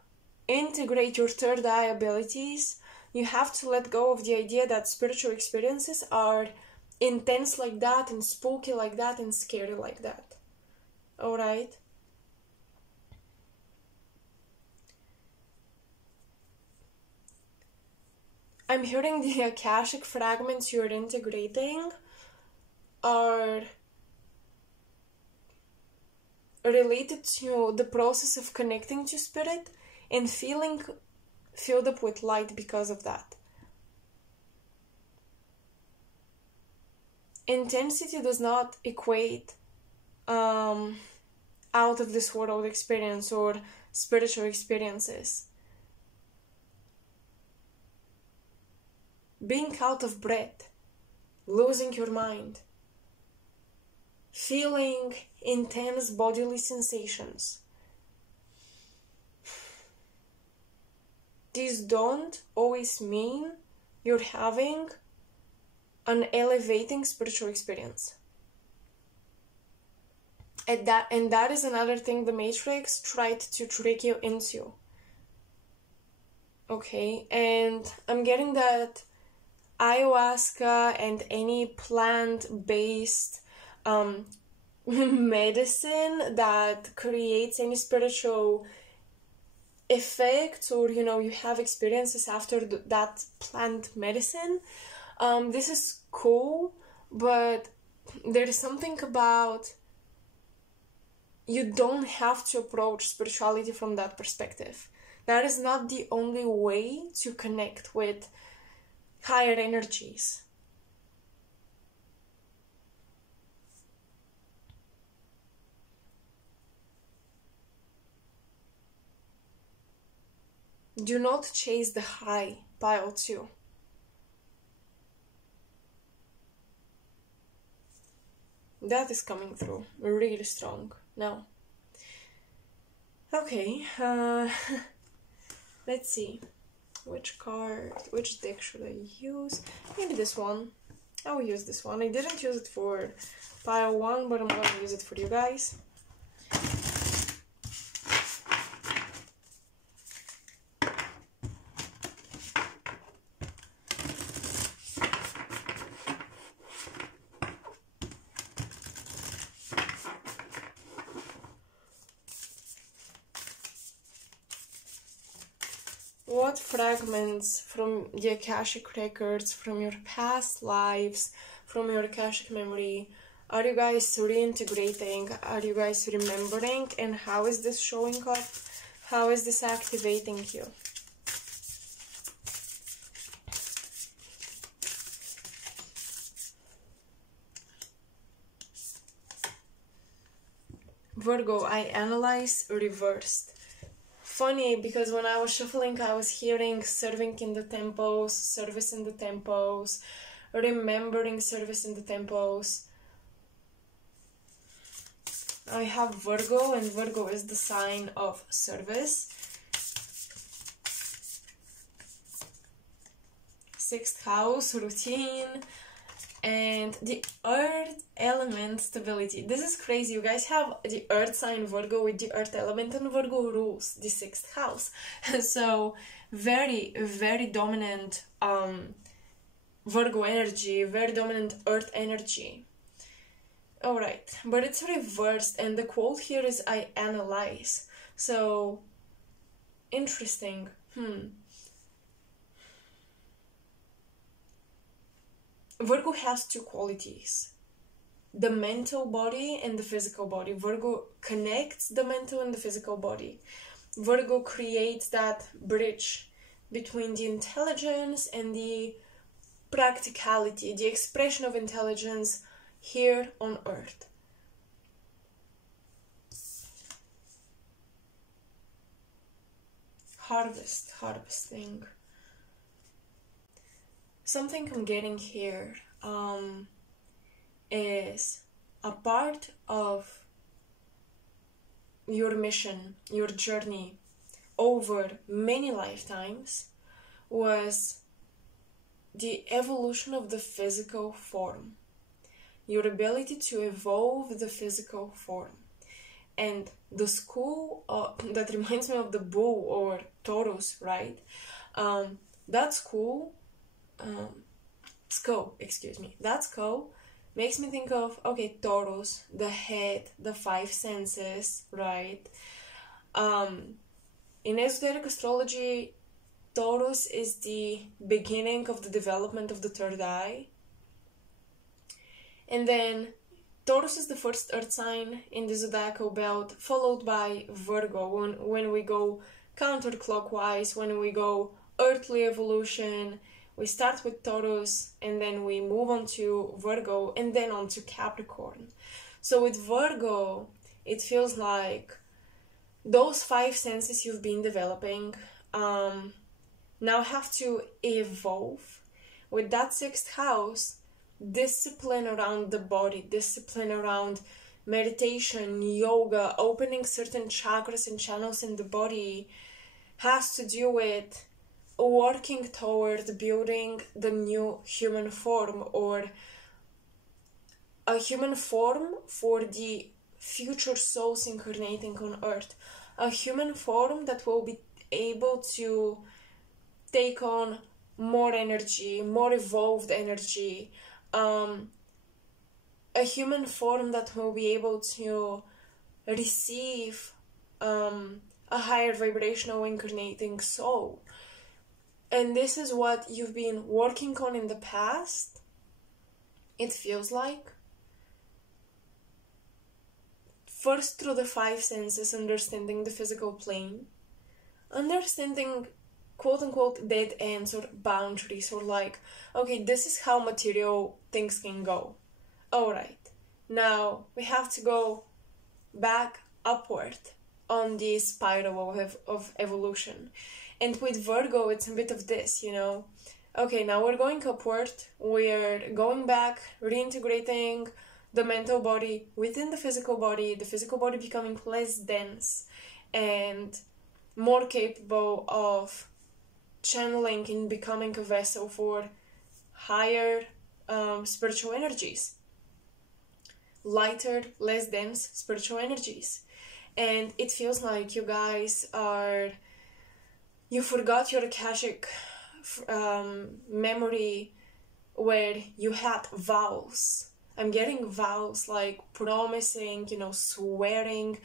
integrate your third eye abilities, you have to let go of the idea that spiritual experiences are intense like that, and spooky like that, and scary like that. Alright? I'm hearing the Akashic fragments you're integrating are related to the process of connecting to spirit and feeling filled up with light because of that. Intensity does not equate out of this world experience or spiritual experiences. Being out of breath, losing your mind, feeling intense bodily sensations. These don't always mean you're having an elevating spiritual experience. And that is another thing the Matrix tried to trick you into. Okay, and I'm getting that ayahuasca and any plant-based medicine that creates any spiritual effects, or you have experiences after that plant medicine, this is cool, but there is something about you don't have to approach spirituality from that perspective. That is not the only way to connect with higher energies. Do not chase the high, pile 2. That is coming through really strong now. Okay, let's see. Which deck should I use? Maybe this one. I will use this one. I didn't use it for pile 1, but I'm gonna use it for you guys. What fragments from the Akashic records, from your past lives, from your Akashic memory, are you guys reintegrating? Are you guys remembering? And how is this showing up? How is this activating you? Virgo, I analyze reversed. Funny, because when I was shuffling, I was hearing serving in the temples, service in the temples, remembering service in the temples. I have Virgo, and Virgo is the sign of service. 6th house, routine. And the earth element stability. This is crazy. You guys have the earth sign Virgo with the earth element, and Virgo rules the 6th house. So very, very dominant Virgo energy, very dominant earth energy. Alright, but it's reversed, and the quote here is I analyze. So interesting. Virgo has two qualities, the mental body and the physical body. Virgo connects the mental and the physical body. Virgo creates that bridge between the intelligence and the practicality, the expression of intelligence here on Earth. Harvesting. Something I'm getting here is a part of your mission, your journey over many lifetimes was the evolution of the physical form, your ability to evolve the physical form. And the school, that reminds me of the bull or Taurus, right? That skull makes me think of, okay, Taurus, the head, the 5 senses, right? In esoteric astrology, Taurus is the beginning of the development of the third eye. And then Taurus is the first earth sign in the zodiacal belt, followed by Virgo. When we go counterclockwise, when we go earthly evolution, we start with Taurus, and then we move on to Virgo, and then on to Capricorn. So with Virgo, it feels like those 5 senses you've been developing now have to evolve. With that 6th house, discipline around the body, discipline around meditation, yoga, opening certain chakras and channels in the body has to do with working toward building the new human form, or a human form for the future souls incarnating on Earth. A human form that will be able to take on more energy, more evolved energy, a human form that will be able to receive a higher vibrational incarnating soul. And this is what you've been working on in the past, it feels like. First through the 5 senses, understanding the physical plane, understanding quote-unquote dead ends or boundaries, or like, okay, this is how material things can go. Alright, now we have to go back upward on the spiral of evolution. And with Virgo, it's a bit of this, you know. Okay, now we're going upward, we're going back, reintegrating the mental body within the physical body becoming less dense and more capable of channeling and becoming a vessel for higher spiritual energies. Lighter, less dense spiritual energies. And it feels like you guys you forgot your Akashic memory where you had vows. I'm getting vows like promising, you know, swearing.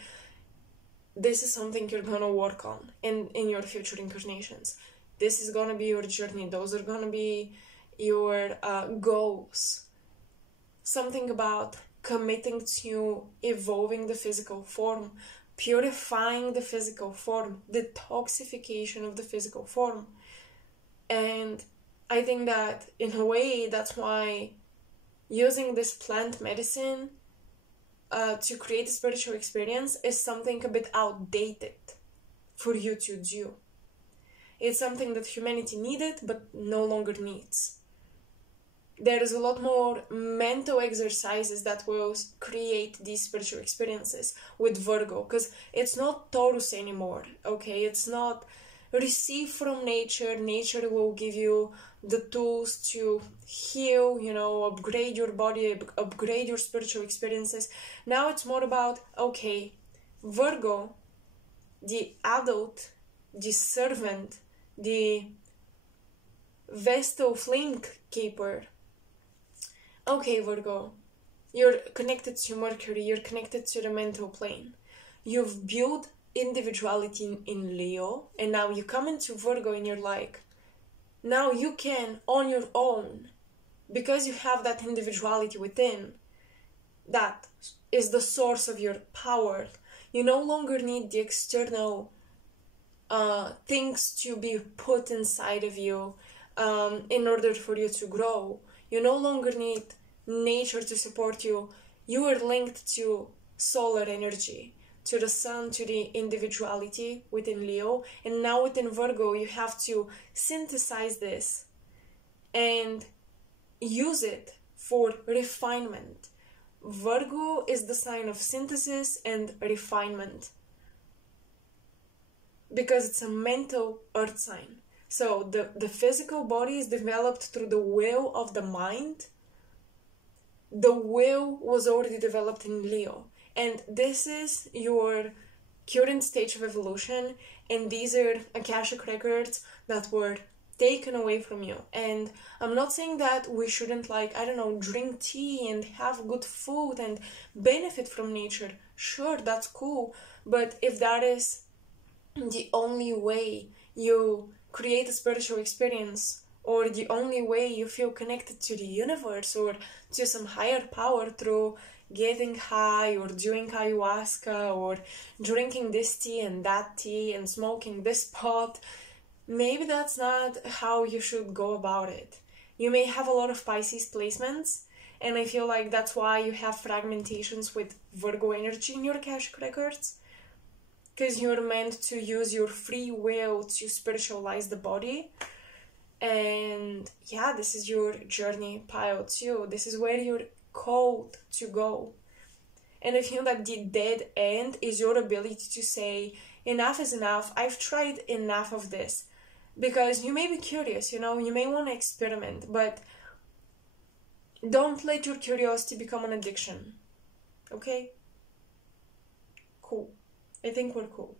This is something you're gonna work on in your future incarnations. This is gonna be your journey. Those are gonna be your goals. Something about committing to evolving the physical form, purifying the physical form, detoxification of the physical form. And I think that in a way, that's why using this plant medicine to create a spiritual experience is something a bit outdated for you to do. It's something that humanity needed but no longer needs. There is a lot more mental exercises that will create these spiritual experiences with Virgo, because it's not Taurus anymore, okay? It's not receive from nature, nature will give you the tools to heal, you know, upgrade your body, upgrade your spiritual experiences. Now it's more about, okay, Virgo, the adult, the servant, the Vestal flame keeper. Okay, Virgo, you're connected to Mercury, you're connected to the mental plane. You've built individuality in Leo, and now you come into Virgo and you're like, now you can, on your own, because you have that individuality within, that is the source of your power. You no longer need the external things to be put inside of you in order for you to grow. You no longer need nature to support you. You are linked to solar energy, to the sun, to the individuality within Leo. And now within Virgo, you have to synthesize this and use it for refinement. Virgo is the sign of synthesis and refinement because it's a mental earth sign. So the physical body is developed through the will of the mind. The will was already developed in Leo. And this is your current stage of evolution. And these are Akashic records that were taken away from you. And I'm not saying that we shouldn't, like, I don't know, drink tea and have good food and benefit from nature. Sure, that's cool. But if that is the only way you create a spiritual experience, or the only way you feel connected to the universe or to some higher power through getting high or doing ayahuasca or drinking this tea and that tea and smoking this pot, maybe that's not how you should go about it. You may have a lot of Pisces placements, and I feel like that's why you have fragmentations with Virgo energy in your Akashic records, because you're meant to use your free will to spiritualize the body. And yeah, this is your journey pile too. This is where you're called to go. And I feel that the dead end is your ability to say, enough is enough. I've tried enough of this. Because you may be curious, you know, you may want to experiment, but don't let your curiosity become an addiction. Okay? Cool. I think we're cool.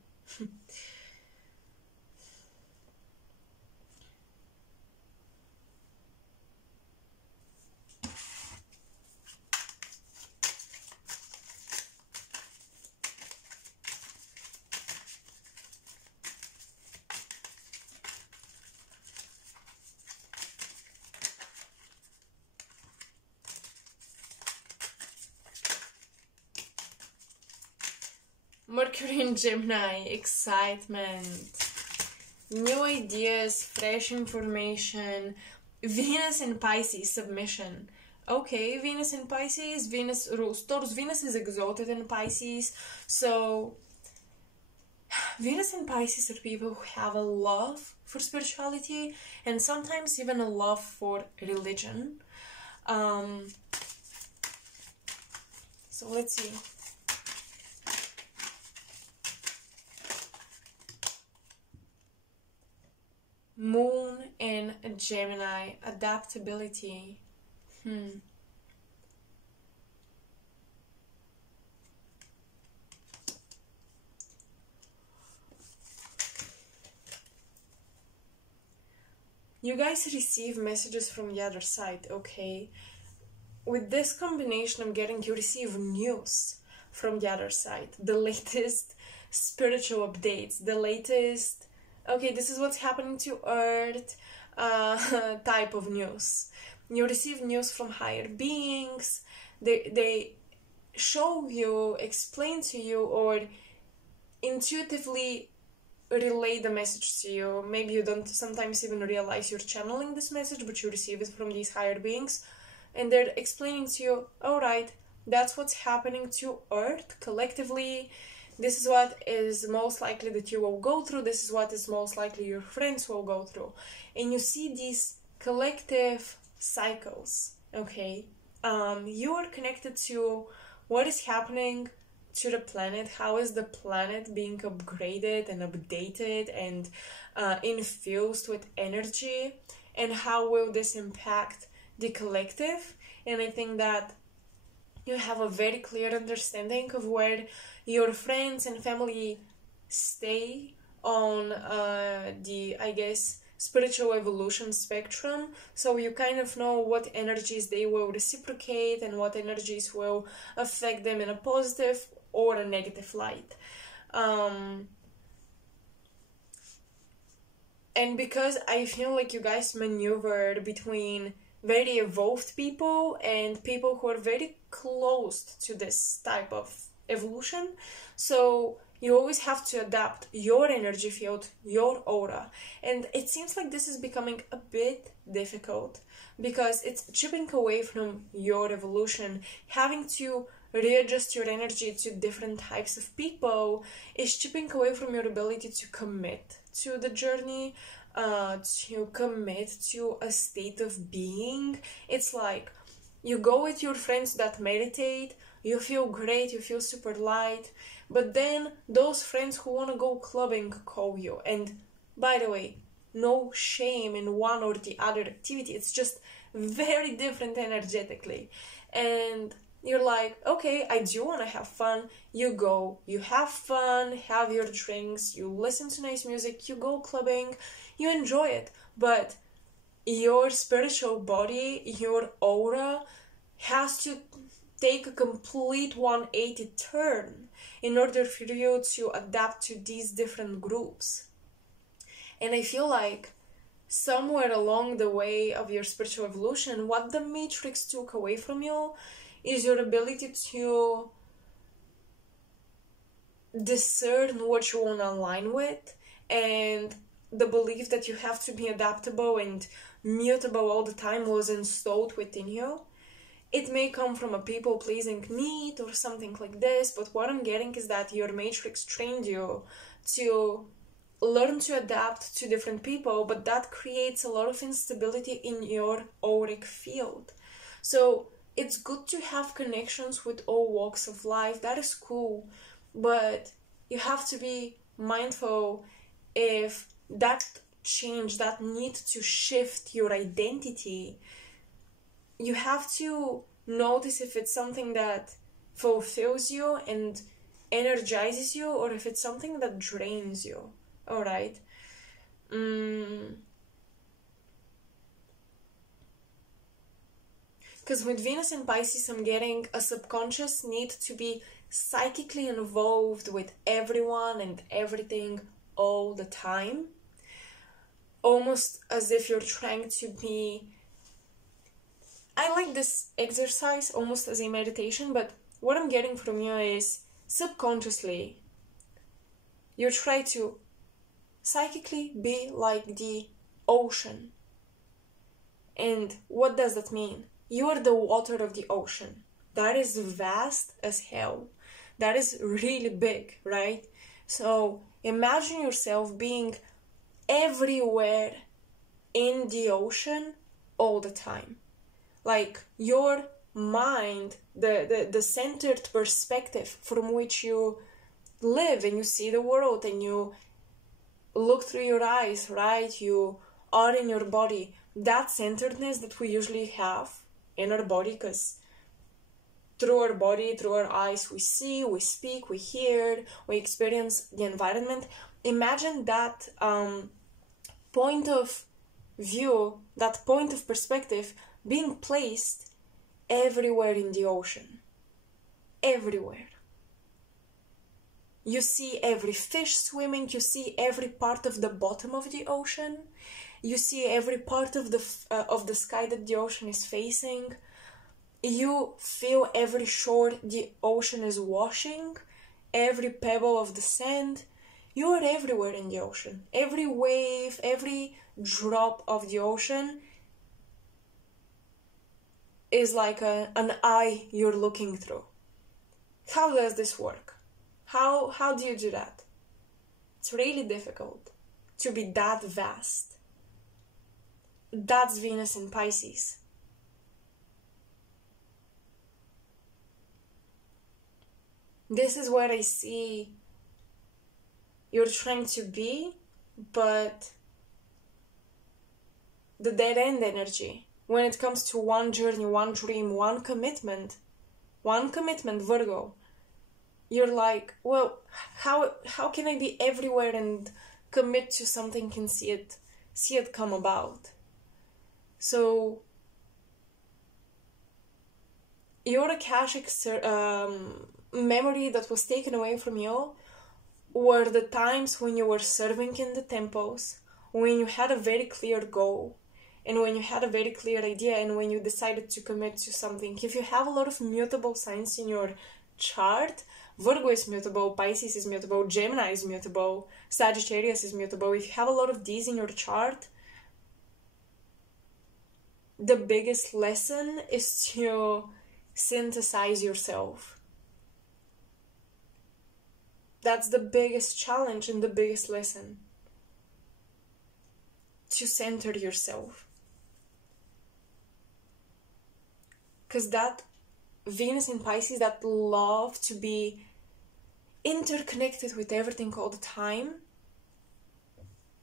Mercury in Gemini, excitement, new ideas, fresh information. Venus in Pisces, submission. Okay, Venus in Pisces, Venus rules Taurus. Venus is exalted in Pisces. So, Venus in Pisces are people who have a love for spirituality and sometimes even a love for religion. So, let's see. Moon in Gemini, adaptability. You guys receive messages from the other side, okay? With this combination I'm getting, you receive news from the other side. The latest spiritual updates, the latest, okay, this is what's happening to Earth, type of news. You receive news from higher beings. They show you, explain to you, or intuitively relay the message to you. Maybe you don't sometimes even realize you're channeling this message, but you receive it from these higher beings, and they're explaining to you, alright, that's what's happening to Earth collectively. This is what is most likely that you will go through. This is what is most likely your friends will go through. And you see these collective cycles, okay? You are connected to what is happening to the planet. How is the planet being upgraded and updated and infused with energy? and how will this impact the collective. And I think that you have a very clear understanding of where your friends and family stay on the, I guess, spiritual evolution spectrum. So you kind of know what energies they will reciprocate and what energies will affect them in a positive or a negative light. And because I feel like you guys maneuvered between very evolved people and people who are very close to this type of evolution, so you always have to adapt your energy field, your aura. And it seems like this is becoming a bit difficult because it's chipping away from your evolution. Having to readjust your energy to different types of people is chipping away from your ability to commit to the journey, to commit to a state of being. It's like you go with your friends that meditate, you feel great, you feel super light, but then those friends who want to go clubbing call you. And by the way, no shame in one or the other activity, it's just very different energetically. And you're like, okay, I do want to have fun. You go, you have fun, have your drinks, you listen to nice music, you go clubbing, you enjoy it. But your spiritual body, your aura has to take a complete 180 turn in order for you to adapt to these different groups. And I feel like somewhere along the way of your spiritual evolution, what the Matrix took away from you is your ability to discern what you want to align with, and the belief that you have to be adaptable and mutable all the time was installed within you. It may come from a people-pleasing need or something like this, but what I'm getting is that your Matrix trained you to learn to adapt to different people, but that creates a lot of instability in your auric field. So it's good to have connections with all walks of life, that is cool, but you have to be mindful if that change, that need to shift your identity, you have to notice if it's something that fulfills you and energizes you, or if it's something that drains you. All right. Because with Venus in Pisces, I'm getting a subconscious need to be psychically involved with everyone and everything all the time. Almost as if you're trying to be... I like this exercise almost as a meditation, but what I'm getting from you is subconsciously you try to psychically be like the ocean. And what does that mean? You are the water of the ocean. That is vast as hell. That is really big, right? So imagine yourself being everywhere in the ocean all the time. Like your mind, the centered perspective from which you live and you see the world and you look through your eyes, right? You are in your body. That centeredness that we usually have in our body, because through our body, through our eyes, we see, we speak, we hear, we experience the environment. Imagine that point of view, that point of perspective being placed everywhere in the ocean. Everywhere. You see every fish swimming, you see every part of the bottom of the ocean, you see every part of the sky that the ocean is facing, you feel every shore the ocean is washing, every pebble of the sand. You are everywhere in the ocean. Every wave, every drop of the ocean is like an eye you're looking through. How does this work? How do you do that? It's really difficult to be that vast. That's Venus in Pisces. This is where I see you're trying to be, but the dead end energy. When it comes to one journey, one dream, one commitment, Virgo, you're like, well, how can I be everywhere and commit to something and see it come about? So your Akashic memory that was taken away from you were the times when you were serving in the temples, when you had a very clear goal, and when you had a very clear idea, and when you decided to commit to something. If you have a lot of mutable signs in your chart, Virgo is mutable, Pisces is mutable, Gemini is mutable, Sagittarius is mutable. If you have a lot of these in your chart, the biggest lesson is to synthesize yourself. That's the biggest challenge and the biggest lesson. To center yourself. Because that Venus in Pisces, that love to be interconnected with everything all the time,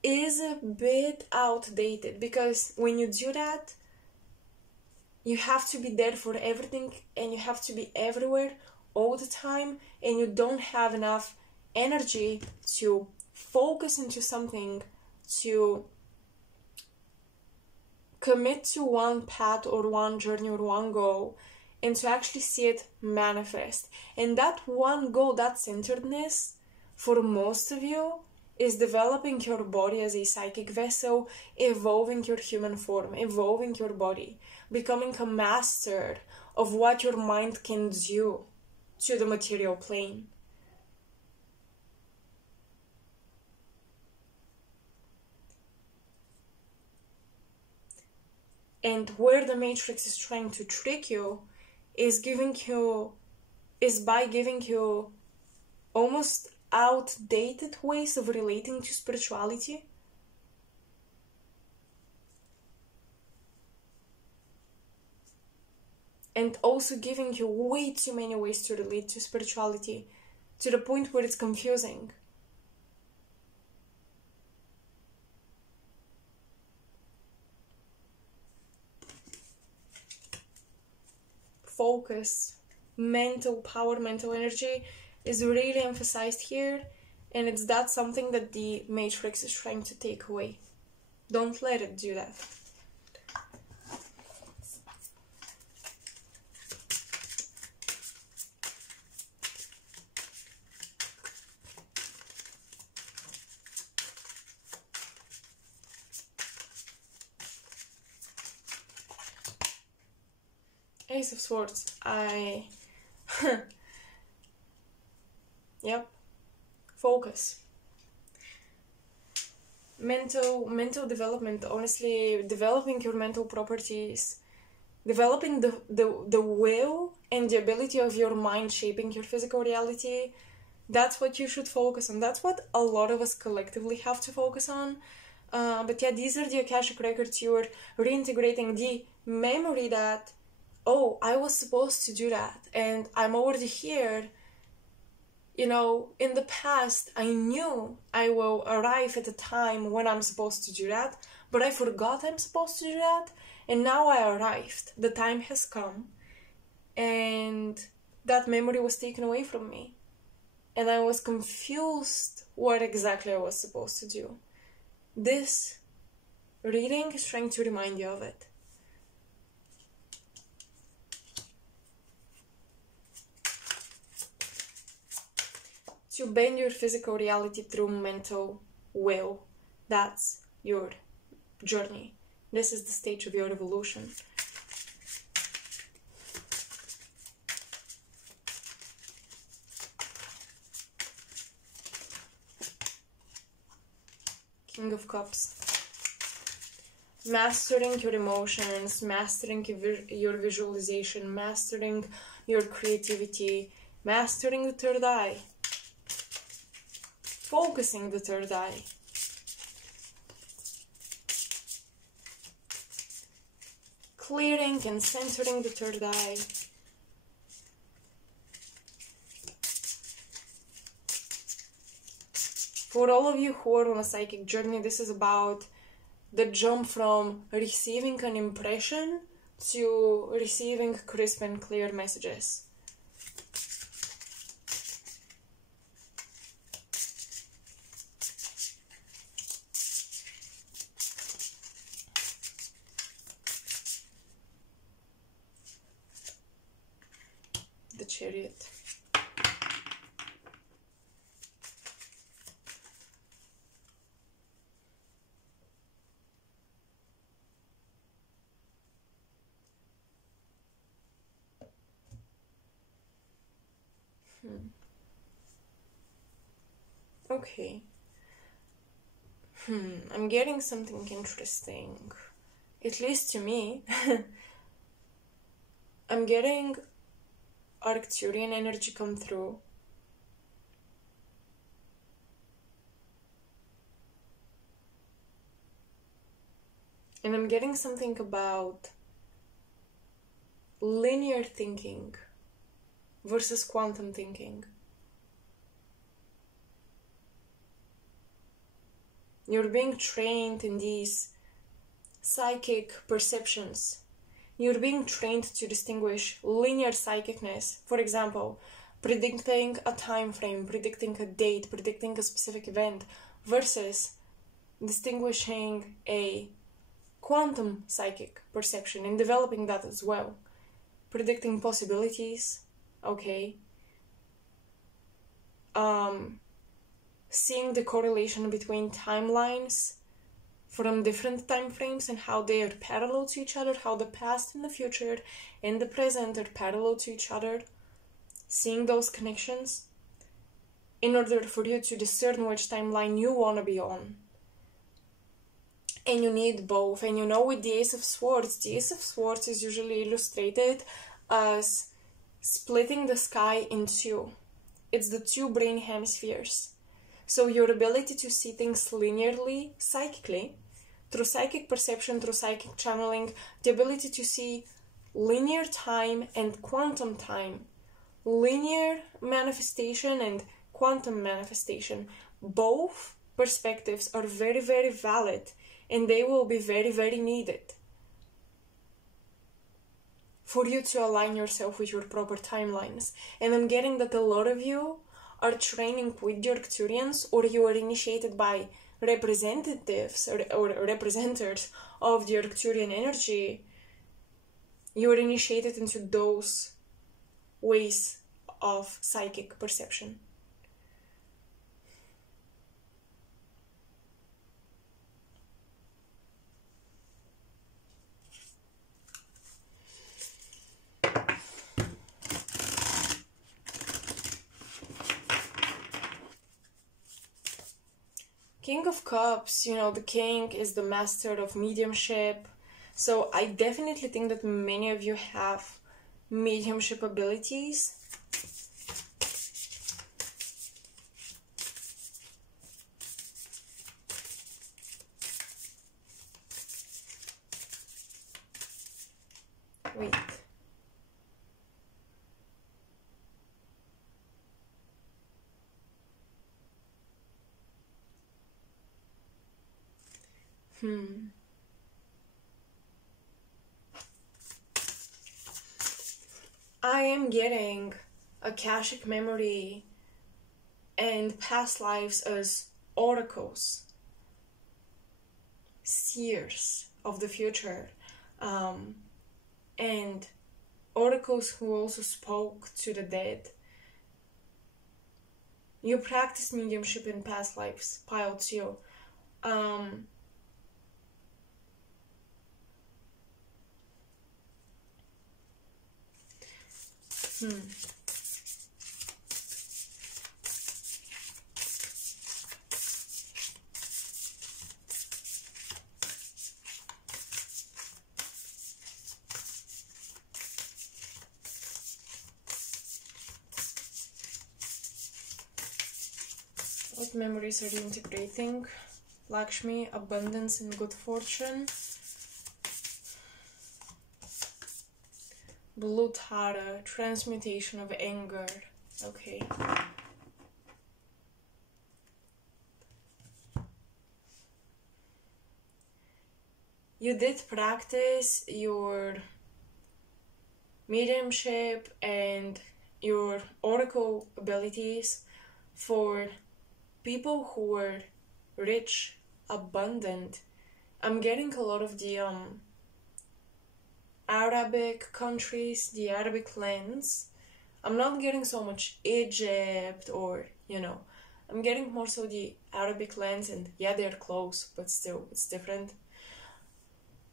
is a bit outdated. Because when you do that, you have to be there for everything and you have to be everywhere all the time, and you don't have enough energy to focus into something, to commit to one path or one journey or one goal, and to actually see it manifest. And that one goal, that centeredness, for most of you, is developing your body as a psychic vessel, evolving your human form, evolving your body, becoming a master of what your mind can do to the material plane. And where the Matrix is trying to trick you is by giving you almost outdated ways of relating to spirituality. And also giving you way too many ways to relate to spirituality, to the point where it's confusing. Focus, mental power, mental energy is really emphasized here, and it's that something that the Matrix is trying to take away. Don't let it do that. Ace of Swords. Yep. Focus. Mental development, honestly, developing your mental properties, developing the will and the ability of your mind shaping your physical reality. That's what you should focus on. That's what a lot of us collectively have to focus on. But yeah, these are the Akashic records. You're reintegrating the memory that, oh, I was supposed to do that, and I'm already here. You know, in the past, I knew I will arrive at a time when I'm supposed to do that, but I forgot I'm supposed to do that, and now I arrived. The time has come, and that memory was taken away from me, and I was confused what exactly I was supposed to do. This reading is trying to remind you of it. To bend your physical reality through mental will. That's your journey. This is the stage of your evolution. King of Cups. Mastering your emotions, mastering your visualization, mastering your creativity, mastering the third eye. Focusing the third eye. Clearing and centering the third eye. For all of you who are on a psychic journey, this is about the jump from receiving an impression to receiving crisp and clear messages. The Chariot. Okay. I'm getting something interesting. At least to me. I'm getting Arcturian energy come through. And I'm getting something about linear thinking versus quantum thinking. You're being trained in these psychic perceptions. You're being trained to distinguish linear psychicness, for example, predicting a time frame, predicting a date, predicting a specific event, versus distinguishing a quantum psychic perception and developing that as well. Predicting possibilities, okay. Seeing the correlation between timelines from different time frames and how they are parallel to each other, how the past and the future and the present are parallel to each other. Seeing those connections in order for you to discern which timeline you want to be on. And you need both. And you know, with the Ace of Swords, the Ace of Swords is usually illustrated as splitting the sky in two. It's the two brain hemispheres. So your ability to see things linearly, psychically, through psychic perception, through psychic channeling, the ability to see linear time and quantum time, linear manifestation and quantum manifestation, both perspectives are very, very valid, and they will be very, very needed for you to align yourself with your proper timelines. And I'm getting that a lot of you are training with the Arcturians, or you are initiated by representatives or representatives of the Arcturian energy. You are initiated into those ways of psychic perception. King of Cups, you know, the king is the master of mediumship. So I definitely think that many of you have mediumship abilities. Wait. I am getting Akashic memory and past lives as oracles, seers of the future, and oracles who also spoke to the dead. You practice mediumship in past lives, pile 2. What memories are you integrating? Lakshmi, abundance and good fortune. Blue Tara, transmutation of anger. Okay. you did practice your mediumship and your oracle abilities for people who were rich, abundant. I'm getting a lot of the Arabic countries, the Arabic lands. I'm not getting so much Egypt or, I'm getting more so the Arabic lands, and yeah, they're close, but still, it's different.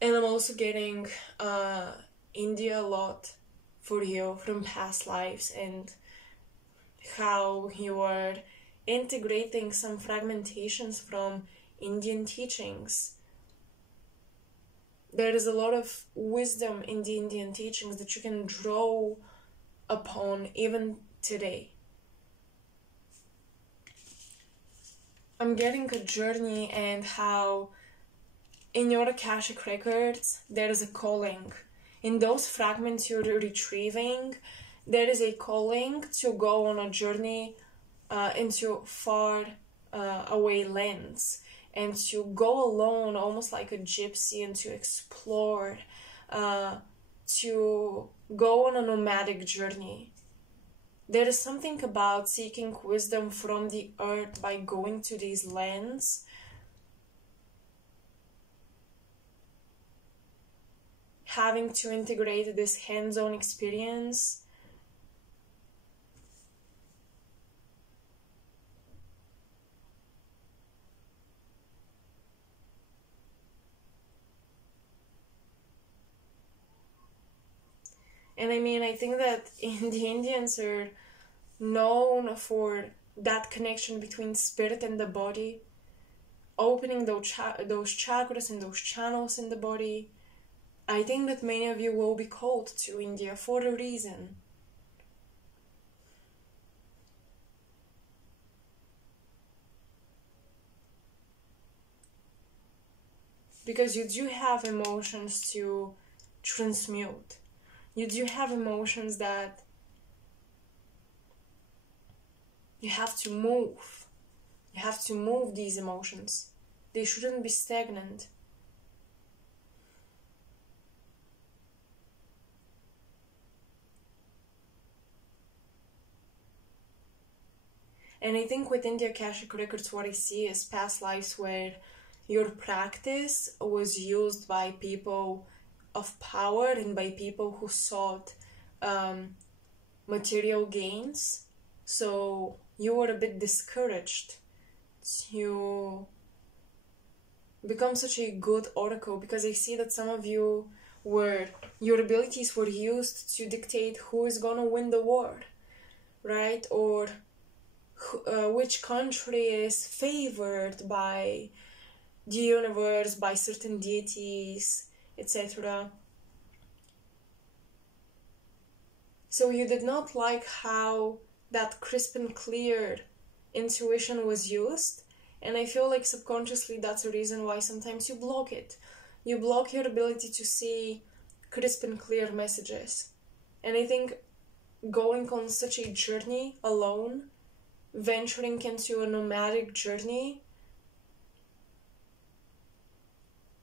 And I'm also getting India a lot for you from past lives, and how you are integrating some fragmentations from Indian teachings. There is a lot of wisdom in the Indian teachings that you can draw upon even today. I'm getting a journey, and how in your Akashic records there is a calling. In those fragments you're retrieving, there is a calling to go on a journey into far away lands, and to go alone, almost like a gypsy, and to explore, to go on a nomadic journey. There is something about seeking wisdom from the earth by going to these lands. Having to integrate this hands-on experience. And I mean, I think that the Indians are known for that connection between spirit and the body, opening those chakras and those channels in the body. I think that many of you will be called to India for a reason. Because you do have emotions to transmute. You do have emotions that you have to move. You have to move these emotions. They shouldn't be stagnant. And I think within the Akashic Records, what I see is past lives where your practice was used by people of power and by people who sought material gains. So you were a bit discouraged to become such a good oracle, because I see that some of you your abilities were used to dictate who is gonna win the war, right? Or which country is favored by the universe, by certain deities, etc. So you did not like how that crisp and clear intuition was used, and I feel like subconsciously that's a reason why sometimes you block it. You block your ability to see crisp and clear messages. And I think going on such a journey alone, venturing into a nomadic journey,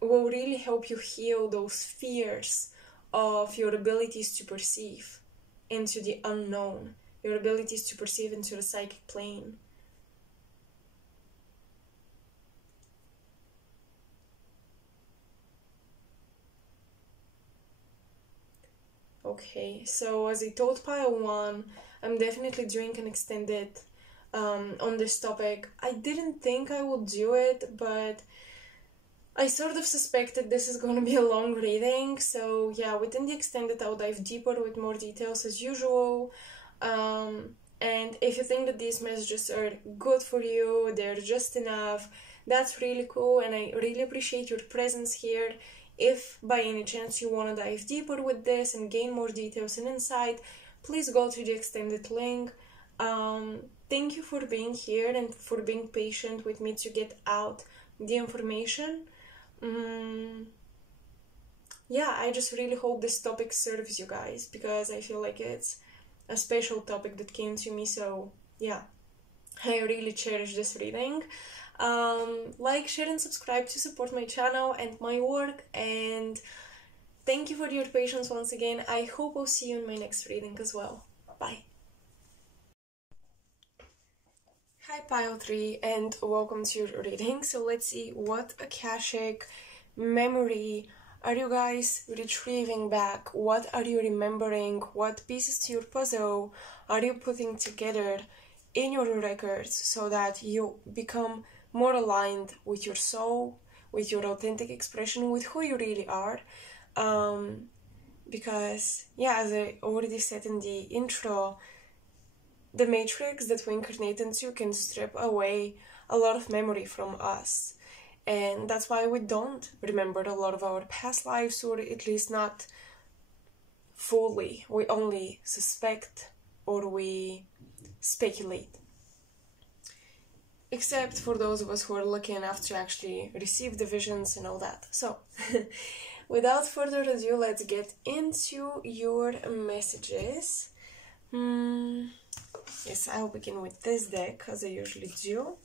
will really help you heal those fears of your abilities to perceive into the unknown, your abilities to perceive into the psychic plane. Okay, so as I told pile 1, I'm definitely doing an extended on this topic. I didn't think I would do it, but I sort of suspected this is going to be a long reading, so yeah, within the extended I'll dive deeper with more details as usual. And if you think that these messages are good for you, they're just enough, that's really cool, and I really appreciate your presence here. If by any chance you want to dive deeper with this and gain more details and insight, please go to the extended link. Thank you for being here and for being patient with me to get out the information. Yeah, I just really hope this topic serves you guys, because I feel like it's a special topic that came to me, so yeah, I really cherish this reading. Like, share, and subscribe to support my channel and my work. And thank you for your patience once again. I hope I'll see you in my next reading as well. Bye. Hi Pile 3 and welcome to your reading. So let's see, what Akashic memory are you guys retrieving back? What are you remembering? What pieces to your puzzle are you putting together in your records so that you become more aligned with your soul, with your authentic expression, with who you really are? Because, yeah, as I already said in the intro, the matrix that we incarnate into can strip away a lot of memory from us. And that's why we don't remember a lot of our past lives, or at least not fully. We only suspect or we speculate. Except for those of us who are lucky enough to actually receive the visions and all that. So, without further ado, let's get into your messages. Yes, I'll begin with this deck, as I usually do.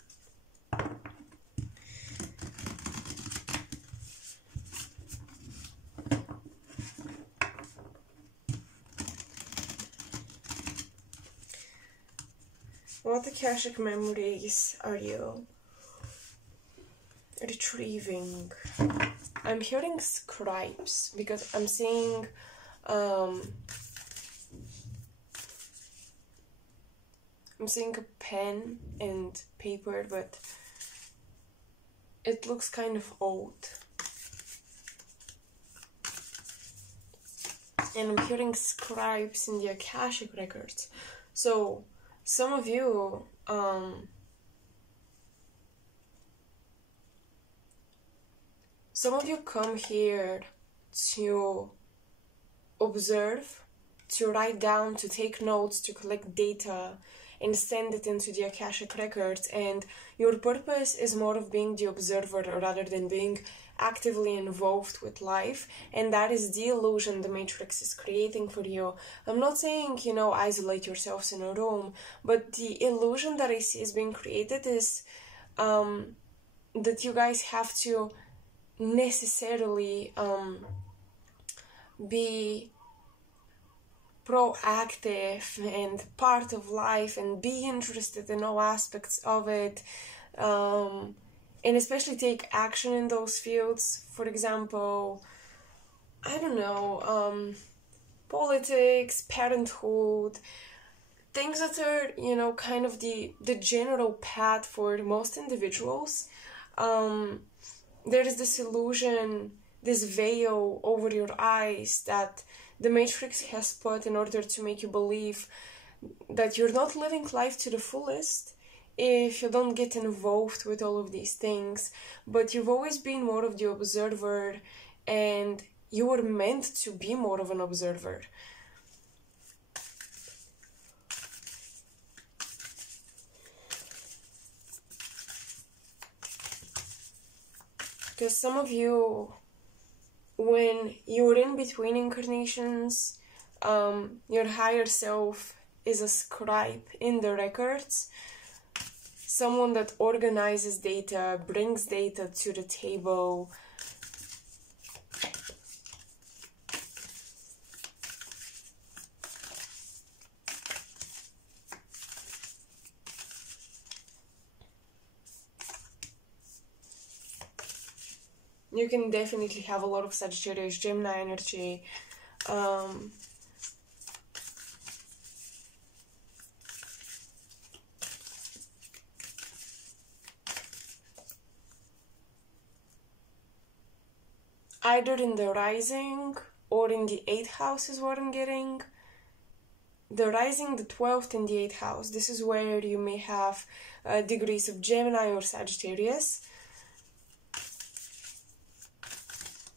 What Akashic memories are you retrieving? I'm hearing scribes because I'm seeing a pen and paper, but it looks kind of old. And I'm hearing scribes in the Akashic records. So some of you come here to observe, to write down, to take notes, to collect data and send it into the Akashic records, and your purpose is more of being the observer rather than being actively involved with life, and that is the illusion the Matrix is creating for you. I'm not saying, you know, isolate yourselves in a room, but the illusion that I see is being created is that you guys have to necessarily be proactive and part of life and be interested in all aspects of it, and especially take action in those fields. For example, I don't know, politics, parenthood, things that are, you know, kind of the general path for most individuals. There is this illusion, this veil over your eyes that the Matrix has put in order to make you believe that you're not living life to the fullest if you don't get involved with all of these things. But you've always been more of the observer, and you were meant to be more of an observer. Because some of you, when you're in between incarnations, your higher self is a scribe in the records, someone that organizes data, brings data to the table. You can definitely have a lot of Sagittarius, Gemini energy. Either in the rising or in the 8th house is what I'm getting. The rising, the 12th, and the 8th house. This is where you may have degrees of Gemini or Sagittarius.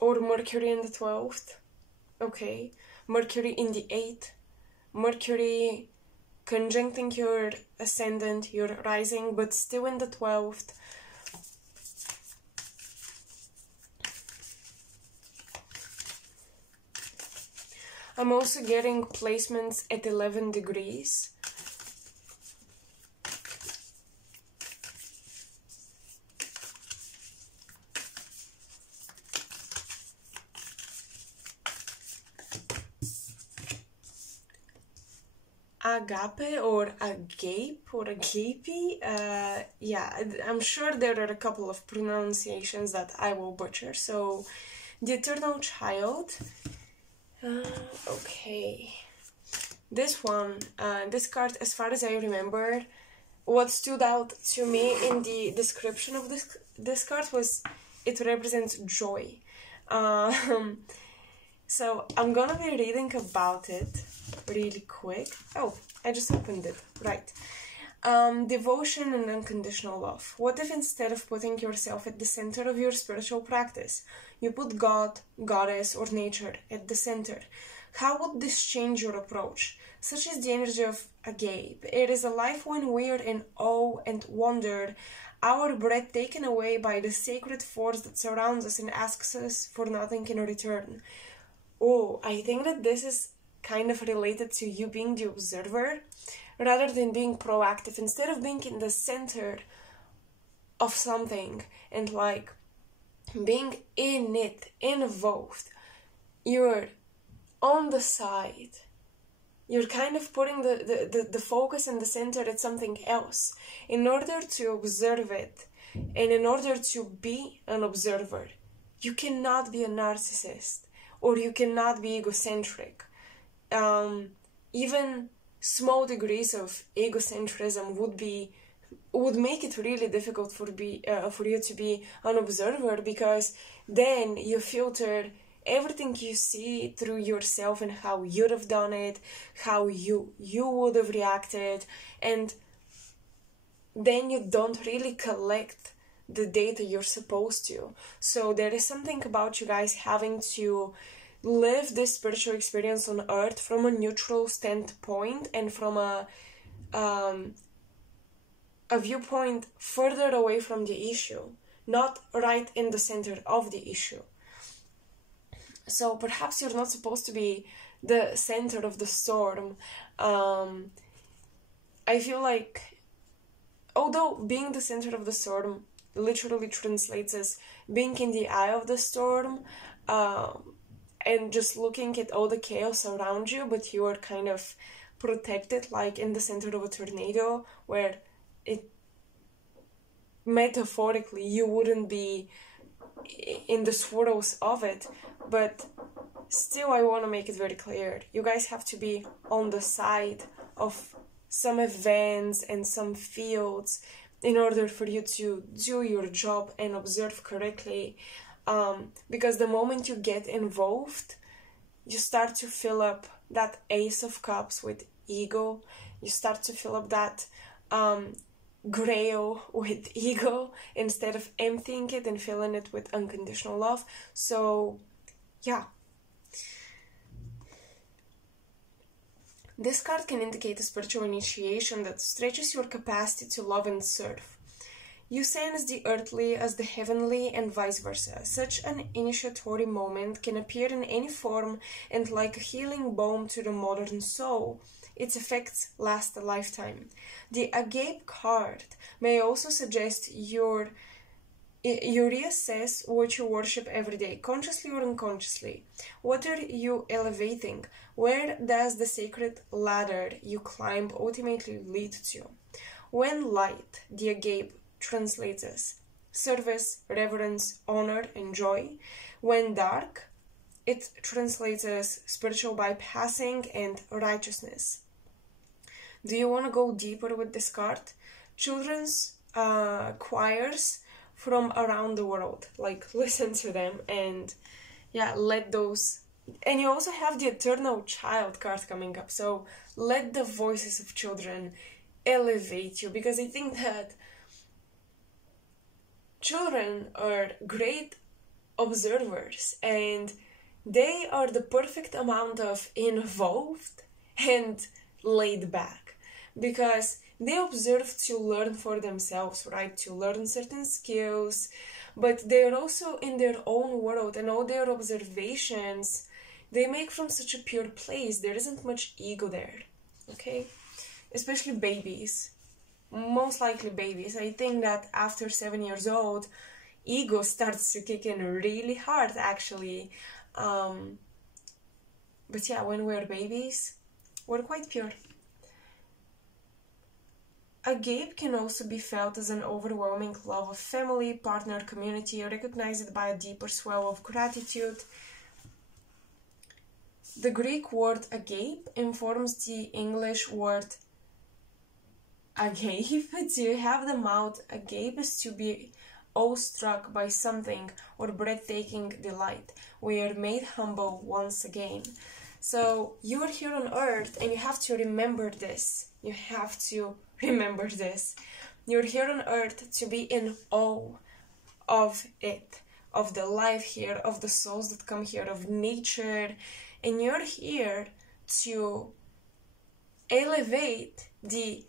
Or Mercury in the 12th. Okay. Mercury in the 8th. Mercury conjuncting your ascendant, your rising, but still in the 12th. I'm also getting placements at 11 degrees. agape or agape or agape. Yeah, I'm sure there are a couple of pronunciations that I will butcher. So, the eternal child. Okay. This one, this card, as far as I remember, what stood out to me in the description of this card was it represents joy. So I'm gonna be reading about it really quick. Oh, I just opened it. Right. Devotion and unconditional love. What if instead of putting yourself at the center of your spiritual practice, you put God, Goddess, or nature at the center? How would this change your approach? Such is the energy of agape. It is a life when we are in awe and wonder, our breath taken away by the sacred force that surrounds us and asks us for nothing in return. Oh, I think that this is kind of related to you being the observer rather than being proactive. Instead of being in the center of something and like being in it, involved, you're on the side. You're kind of putting the focus and the center at something else in order to observe it. And in order to be an observer, you cannot be a narcissist or you cannot be egocentric. Even small degrees of egocentrism would make it really difficult for you to be an observer, because then you filter everything you see through yourself and how you'd have done it, how you would have reacted, and then you don't really collect the data you're supposed to. So there is something about you guys having to live this spiritual experience on earth from a neutral standpoint and from a viewpoint further away from the issue, not right in the center of the issue. So perhaps you're not supposed to be the center of the storm. I feel like, although being the center of the storm literally translates as being in the eye of the storm, and just looking at all the chaos around you, but you are kind of protected, like in the center of a tornado, where it metaphorically you wouldn't be in the swirls of it, but still I want to make it very clear, you guys have to be on the side of some events and some fields in order for you to do your job and observe correctly, because the moment you get involved, you start to fill up that Ace of Cups with ego, you start to fill up that Grail with ego instead of emptying it and filling it with unconditional love. So yeah, this card can indicate a spiritual initiation that stretches your capacity to love and serve. You sense the earthly as the heavenly and vice versa. Such an initiatory moment can appear in any form, and like a healing balm to the modern soul, its effects last a lifetime. The agape card may also suggest you reassess what you worship every day, consciously or unconsciously. What are you elevating? Where does the sacred ladder you climb ultimately lead to? When light, the agape, translates as service, reverence, honor, and joy. When dark, it translates as spiritual bypassing and righteousness. Do you want to go deeper with this card? Children's choirs from around the world, like listen to them and yeah, let those. And you also have the eternal child card coming up, so let the voices of children elevate you, because I think that children are great observers and they are the perfect amount of involved and laid back, because they observe to learn for themselves, right? To learn certain skills, but they're also in their own world, and all their observations they make from such a pure place. There isn't much ego there, okay? Especially babies. Most likely babies. I think that after 7 years old, ego starts to kick in really hard, actually. But yeah, when we're babies, we're quite pure. A gape can also be felt as an overwhelming love of family, partner, community, recognized by a deeper swell of gratitude. The Greek word agape informs the English word agape. To have the mouth agape is to be awestruck by something or breathtaking delight. We are made humble once again. So you are here on earth and you have to remember this. You have to remember this. You're here on earth to be in awe of it, of the life here, of the souls that come here, of nature. And you're here to elevate the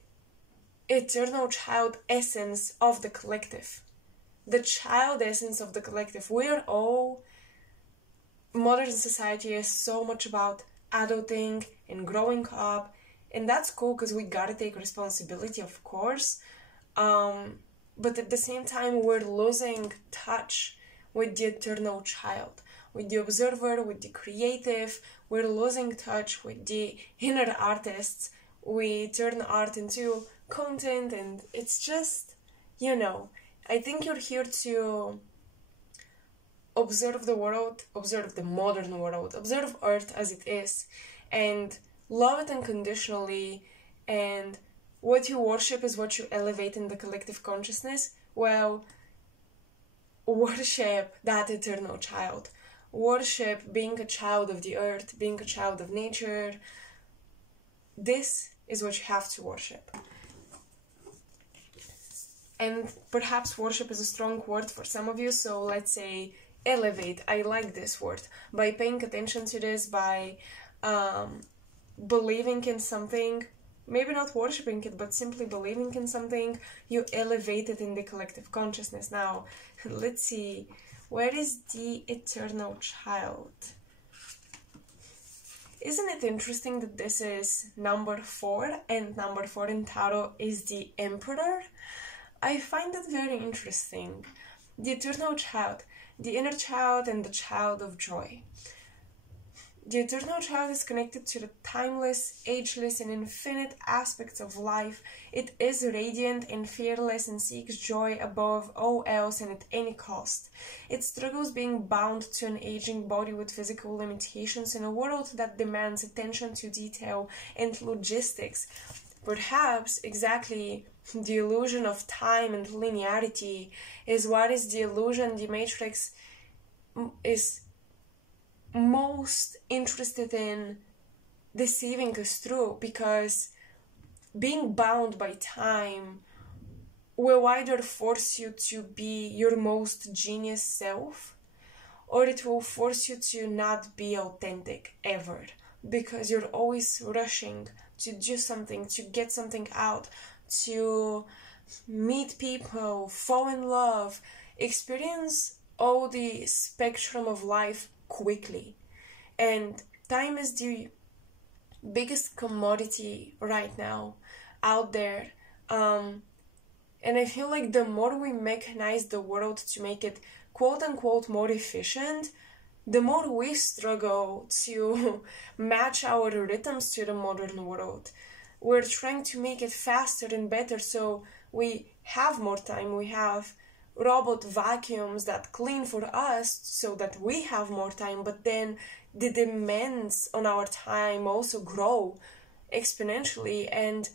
eternal child essence of the collective. The child essence of the collective. We're all, modern society is so much about adulting and growing up, and that's cool because we gotta take responsibility, of course, but at the same time we're losing touch with the eternal child, with the observer, with the creative. We're losing touch with the inner artists. We turn art into content, and it's just, I think you're here to observe the world, observe the modern world, observe Earth as it is, and love it unconditionally. And what you worship is what you elevate in the collective consciousness. Well, worship that eternal child. Worship being a child of the earth, being a child of nature. This is what you have to worship. And perhaps worship is a strong word for some of you, so let's say elevate. I like this word. By paying attention to this, by believing in something, maybe not worshipping it, but simply believing in something, you elevate it in the collective consciousness. Now, let's see, where is the eternal child? Isn't it interesting that this is number 4, and number 4 in tarot is the Emperor? I find that very interesting. The eternal child, the inner child, and the child of joy. The eternal child is connected to the timeless, ageless, and infinite aspects of life. It is radiant and fearless and seeks joy above all else and at any cost. It struggles being bound to an aging body with physical limitations in a world that demands attention to detail and logistics. Perhaps exactly the illusion of time and linearity is what is the illusion the Matrix is most interested in deceiving us through, because being bound by time will either force you to be your most genius self, or it will force you to not be authentic ever, because you're always rushing to do something, to get something out, to meet people, fall in love, experience all the spectrum of life quickly. And time is the biggest commodity right now out there. And I feel like the more we mechanize the world to make it quote-unquote more efficient, the more we struggle to match our rhythms to the modern world. We're trying to make it faster and better so we have more time. We have robot vacuums that clean for us so that we have more time, but then the demands on our time also grow exponentially, and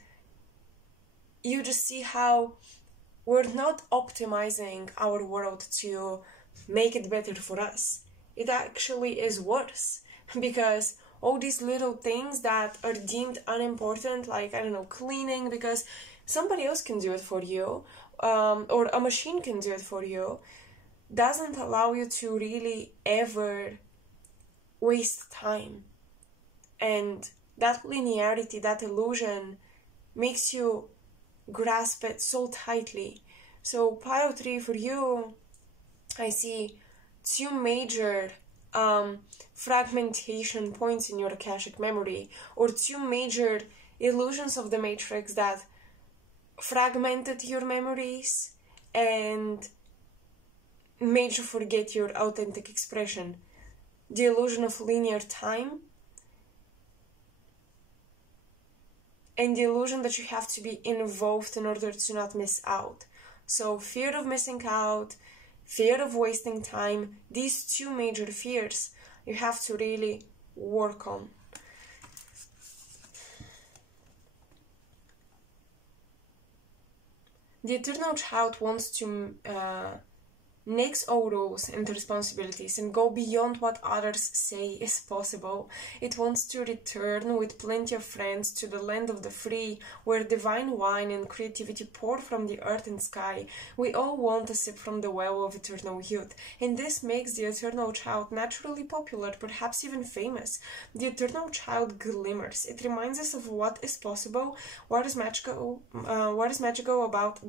you just see how we're not optimizing our world to make it better for us. It actually is worse, because all these little things that are deemed unimportant, like, I don't know, cleaning, because somebody else can do it for you, or a machine can do it for you, doesn't allow you to really ever waste time. And that linearity, that illusion, makes you grasp it so tightly. So pile 3 for you, I see 2 major fragmentation points in your Akashic memory, or 2 major illusions of the Matrix that fragmented your memories and made you forget your authentic expression. The illusion of linear time and the illusion that you have to be involved in order to not miss out. So fear of missing out, fear of wasting time, these two major fears you have to really work on. The eternal child wants to nix all rules and responsibilities and go beyond what others say is possible. It wants to return with plenty of friends to the land of the free, where divine wine and creativity pour from the earth and sky. We all want a sip from the well of eternal youth, and this makes the eternal child naturally popular, perhaps even famous. The eternal child glimmers. It reminds us of what is possible, what is magical about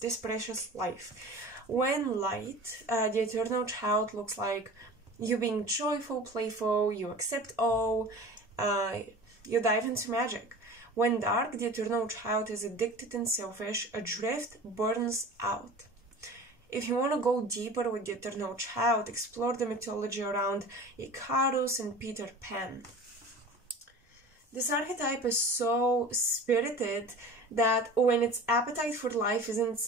this precious life. When light, the eternal child looks like you being joyful, playful, you accept all, you dive into magic. When dark, the eternal child is addicted and selfish, adrift, burns out. If you want to go deeper with the eternal child, explore the mythology around Icarus and Peter Pan. This archetype is so spirited that when its appetite for life isn't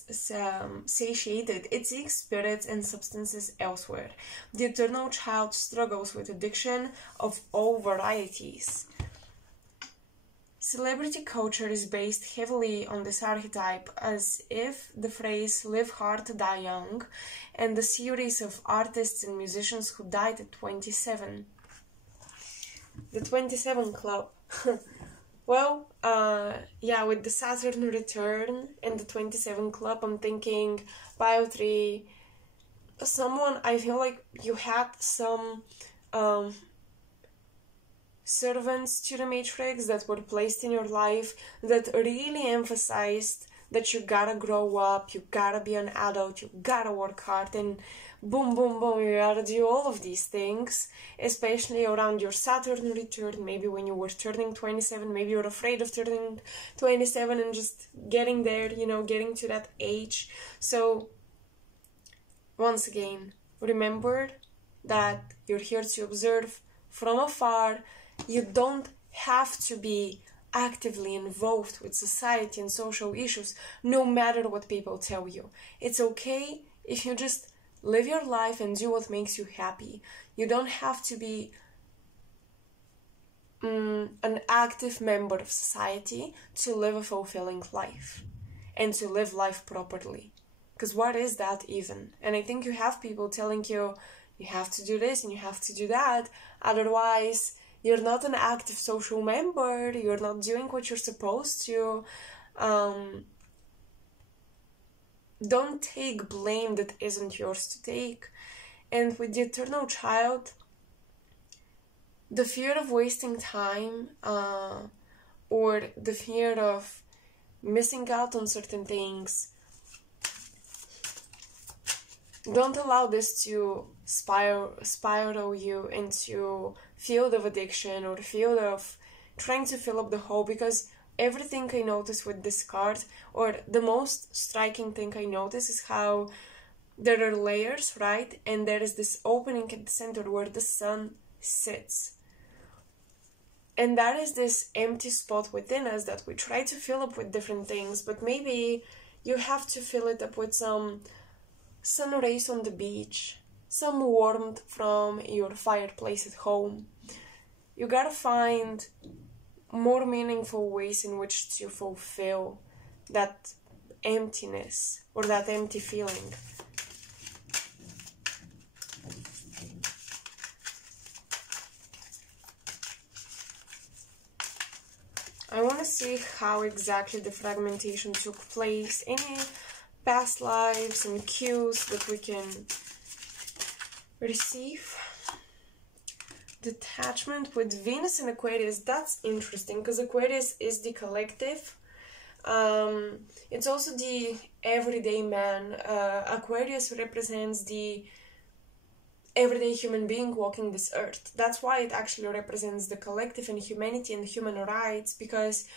satiated, it seeks spirits and substances elsewhere. The eternal child struggles with addiction of all varieties. Celebrity culture is based heavily on this archetype, as if the phrase "live hard, die young," and the series of artists and musicians who died at 27. The 27 Club. Well, yeah, with the Saturn return and the 27 Club, I'm thinking Bio3, someone, I feel like you had some servants to the Matrix that were placed in your life that really emphasized that you gotta grow up, you gotta be an adult, you gotta work hard, and boom, boom, boom, you gotta do all of these things, especially around your Saturn return, maybe when you were turning 27, maybe you're afraid of turning 27 and just getting there, you know, getting to that age. So, once again, remember that you're here to observe from afar. You don't have to be actively involved with society and social issues, no matter what people tell you. It's okay if you just live your life and do what makes you happy. You don't have to be an active member of society to live a fulfilling life and to live life properly. Because what is that even? And I think you have people telling you, you have to do this and you have to do that, otherwise you're not an active social member, you're not doing what you're supposed to. Don't take blame that isn't yours to take. And with the eternal child, the fear of wasting time or the fear of missing out on certain things, don't allow this to spiral you into field of addiction or field of trying to fill up the hole, because everything I notice with this card, or the most striking thing I notice, is how there are layers, right? And there is this opening at the center where the sun sits. And that is this empty spot within us that we try to fill up with different things, but maybe you have to fill it up with some sun rays on the beach, some warmth from your fireplace at home. You gotta find more meaningful ways in which to fulfill that emptiness or that empty feeling. I want to see how exactly the fragmentation took place, any past lives and cues that we can receive. Detachment with Venus and Aquarius, that's interesting, because Aquarius is the collective. It's also the everyday man. Aquarius represents the everyday human being walking this earth. That's why it actually represents the collective and humanity and human rights, because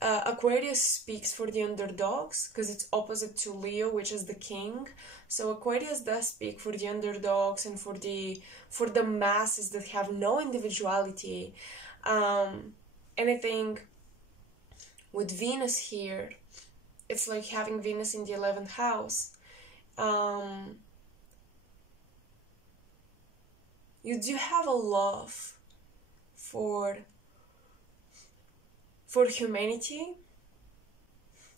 Aquarius speaks for the underdogs, because it's opposite to Leo, which is the king. So Aquarius does speak for the underdogs and for the masses that have no individuality. And I think with Venus here, it's like having Venus in the 11th house. You do have a love for humanity.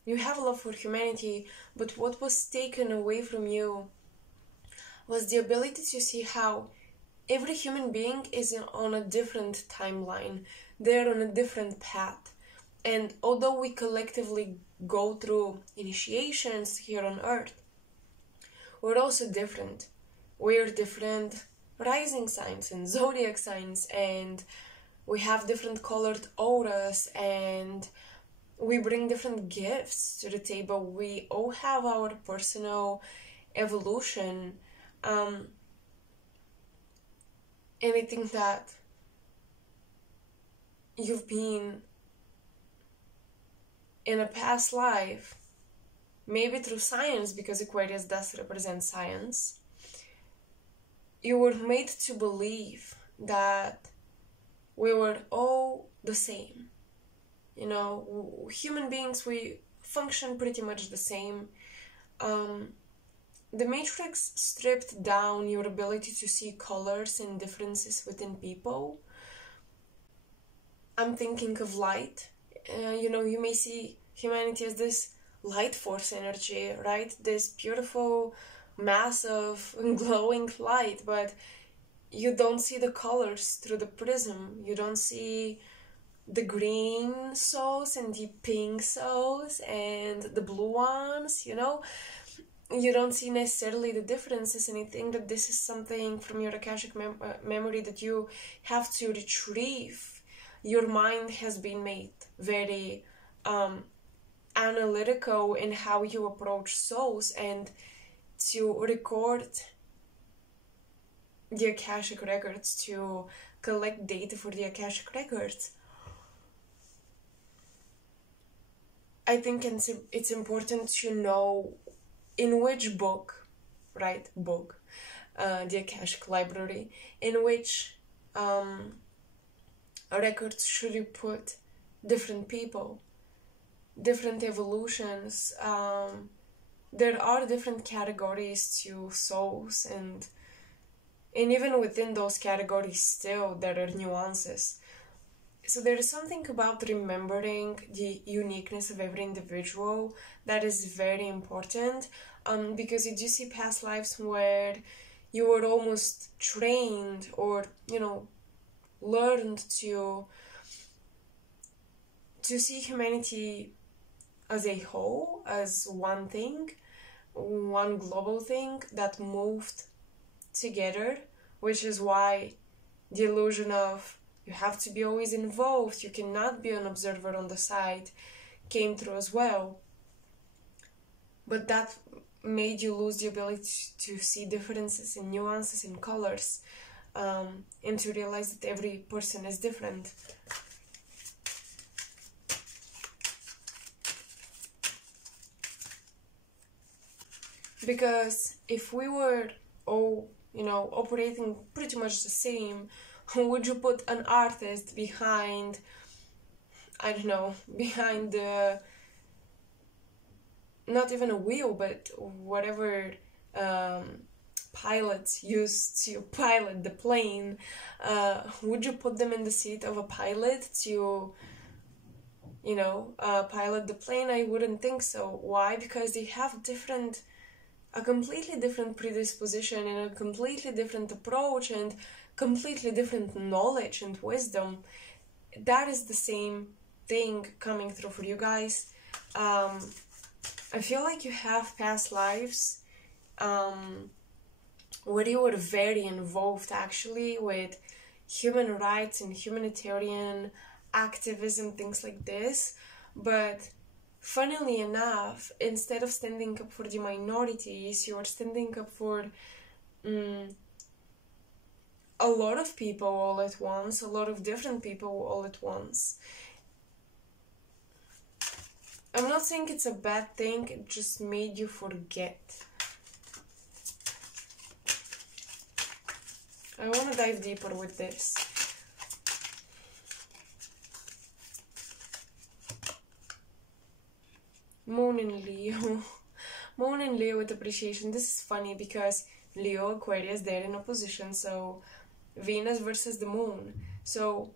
You have a love for humanity, but what was taken away from you was the ability to see how every human being is on a different timeline. They're on a different path. And although we collectively go through initiations here on Earth, we're also different. We're different rising signs and zodiac signs, and we have different colored auras, and we bring different gifts to the table. We all have our personal evolution. And I think that you've been in a past life, maybe through science, because Aquarius does represent science, you were made to believe that we were all the same. You know, human beings, we function pretty much the same. The Matrix stripped down your ability to see colors and differences within people. I'm thinking of light. You know, you may see humanity as this light force energy, right? This beautiful, massive, glowing light, but you don't see the colors through the prism. You don't see the green souls and the pink souls and the blue ones, you know? You don't see necessarily the differences, and I think that this is something from your Akashic memory that you have to retrieve. Your mind has been made very analytical in how you approach souls, and to record the Akashic records, to collect data for the Akashic records. I think it's important to know in which book, right, the Akashic library, in which records should you put different people, different evolutions. There are different categories to souls, and even within those categories still there are nuances. So there is something about remembering the uniqueness of every individual that is very important, because you do see past lives where you were almost trained or, you know, learned to see humanity as a whole, as one thing, one global thing that moved together, which is why the illusion of you have to be always involved, you cannot be an observer on the side, came through as well. But that made you lose the ability to see differences in nuances in colors, and to realize that every person is different. Because if we were all, you know, operating pretty much the same, would you put an artist behind, I don't know, behind the, not even a wheel, but whatever pilots use to pilot the plane, would you put them in the seat of a pilot to, you know, pilot the plane? I wouldn't think so. Why? Because they have a completely different predisposition and a completely different approach and completely different knowledge and wisdom. That is the same thing coming through for you guys. I feel like you have past lives where you were very involved actually with human rights and humanitarian activism, things like this, but funnily enough, instead of standing up for the minorities, you are standing up for a lot of people all at once, a lot of different people all at once. I'm not saying it's a bad thing, it just made you forget. I want to dive deeper with this. Moon in Leo. Moon in Leo with appreciation. This is funny because Leo, Aquarius, they're in opposition, so Venus versus the Moon. So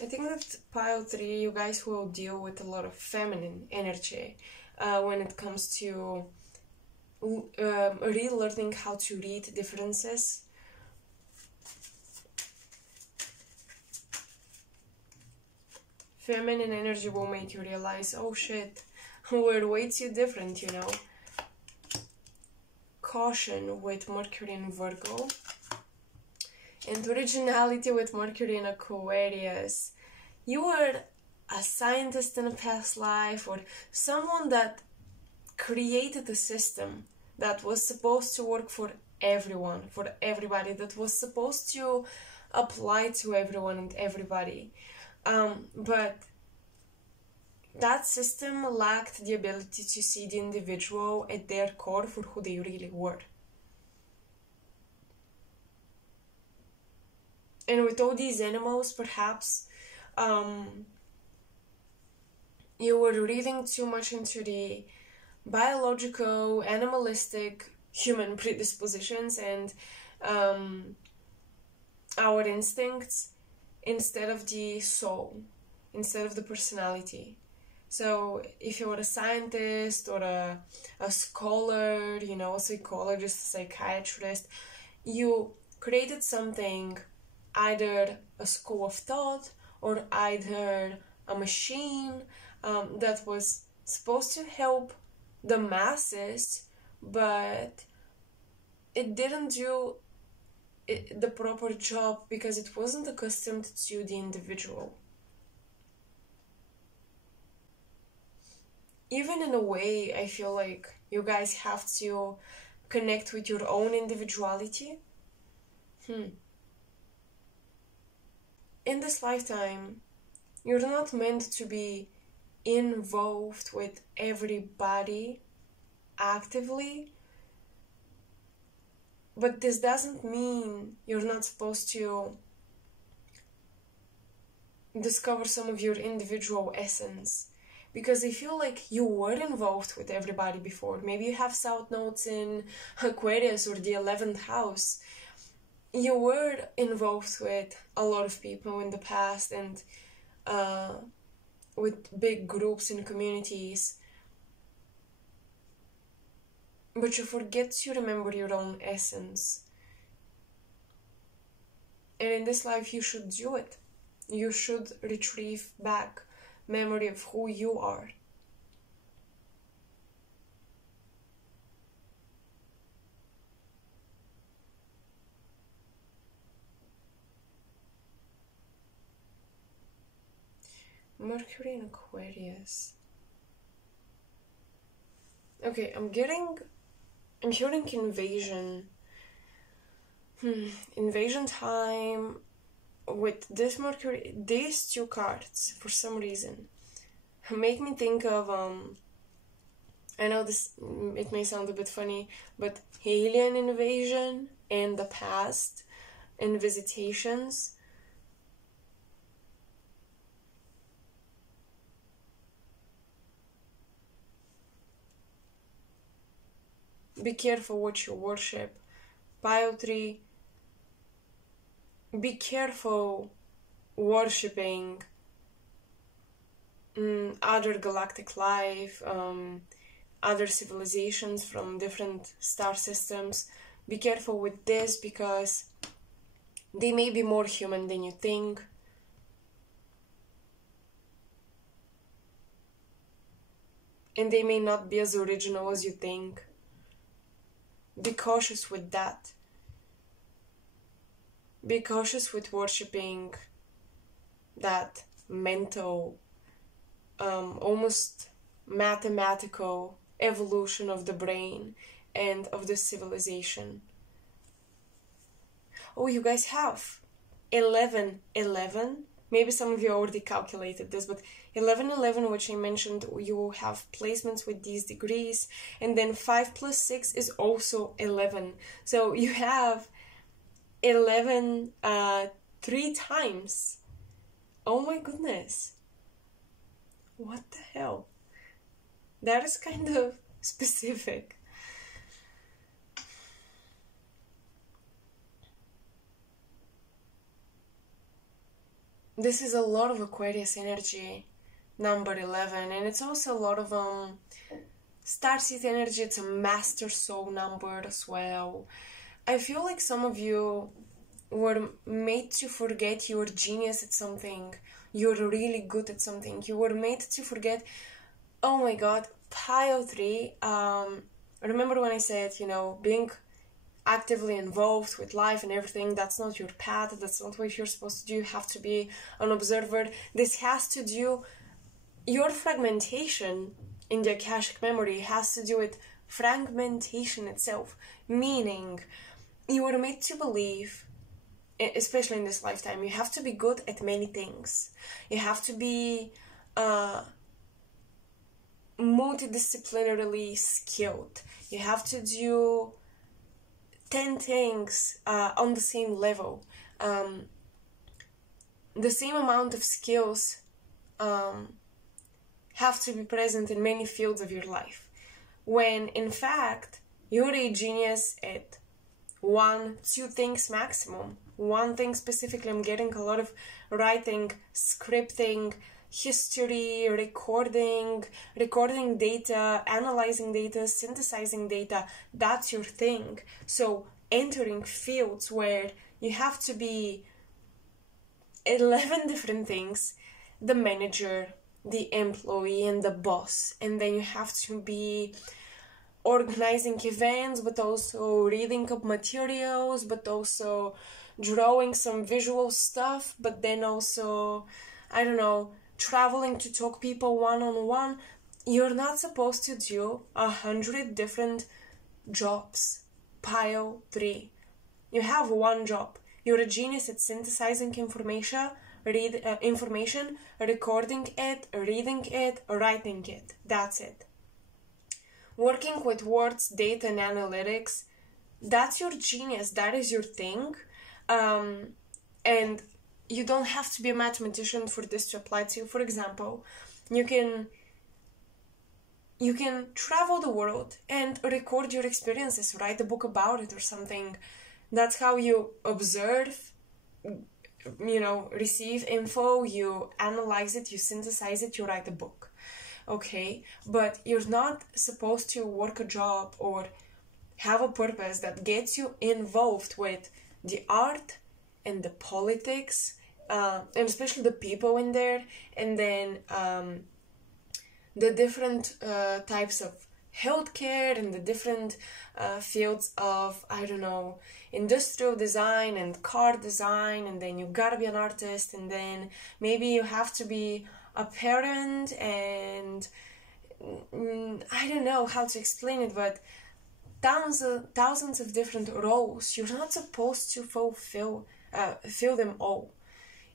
I think that pile 3, you guys will deal with a lot of feminine energy when it comes to relearning how to read differences. Feminine energy will make you realize, oh shit, we're way too different, you know. Caution with Mercury in Virgo. And originality with Mercury in Aquarius. You were a scientist in a past life, or someone that created a system that was supposed to work for everyone, for everybody, that was supposed to apply to everyone and everybody. But that system lacked the ability to see the individual at their core for who they really were. And with all these animals, perhaps you were reading too much into the biological, animalistic, human predispositions and our instincts instead of the soul, instead of the personality. So if you were a scientist or a scholar, you know, a psychologist, a psychiatrist, you created something, either a school of thought or either a machine that was supposed to help the masses, but it didn't do the proper job because it wasn't accustomed to the individual. Even in a way, I feel like you guys have to connect with your own individuality. In this lifetime, you're not meant to be involved with everybody actively, but this doesn't mean you're not supposed to discover some of your individual essence. Because I feel like you were involved with everybody before. Maybe you have south nodes in Aquarius or the 11th house. You were involved with a lot of people in the past and with big groups and communities. But you forget to remember your own essence. And in this life you should do it. You should retrieve back memory of who you are. Mercury in Aquarius. Okay, I'm hearing invasion. Invasion time. With this Mercury, these two cards, for some reason, make me think of, I know this, it may sound a bit funny, but alien invasion and the past and visitations. Be careful what you worship. Pile 3. Be careful worshipping other galactic life, other civilizations from different star systems. Be careful with this because they may be more human than you think. And they may not be as original as you think. Be cautious with that. Be cautious with worshipping that mental, almost mathematical evolution of the brain and of the civilization. Oh, you guys have 11-11. Maybe some of you already calculated this, but 11-11, which I mentioned, you will have placements with these degrees, and then 5 plus 6 is also 11. So you have 11 3 times. Oh my goodness. What the hell? That is kind of specific. This is a lot of Aquarius energy, number 11, and it's also a lot of starseed energy. It's a master soul number as well. I feel like some of you were made to forget you're genius at something, you're really good at something. You were made to forget, oh my god, pile 3. Remember when I said, being actively involved with life and everything, that's not your path, that's not what you're supposed to do. You have to be an observer. This has to do, your fragmentation in the Akashic memory has to do with fragmentation itself, meaning you were made to believe, especially in this lifetime, you have to be good at many things. You have to be multidisciplinarily skilled. You have to do 10 things on the same level. The same amount of skills have to be present in many fields of your life. When in fact, you're a genius at 1-2 things maximum. One thing specifically, I'm getting a lot of writing, scripting, history, recording data, analyzing data, synthesizing data. That's your thing. So entering fields where you have to be 11 different things, the manager, the employee, and the boss, and then you have to be organizing events, but also reading up materials, but also drawing some visual stuff, but then also, I don't know, traveling to talk people one-on-one. You're not supposed to do 100 different jobs. Pile 3. You have one job. You're a genius at synthesizing information, recording it, reading it, writing it. That's it. Working with words, data, and analytics, that's your genius. That is your thing. And you don't have to be a mathematician for this to apply to you. For example, you can travel the world and record your experiences, write a book about it or something. That's how you observe, receive info, you analyze it, you synthesize it, you write a book. Okay, but you're not supposed to work a job or have a purpose that gets you involved with the art and the politics, and especially the people in there, and then the different types of healthcare and the different fields of, I don't know, industrial design and car design, and then you gotta be an artist, and then maybe you have to be a parent, and I don't know how to explain it, but thousands of different roles. You're not supposed to fill them all.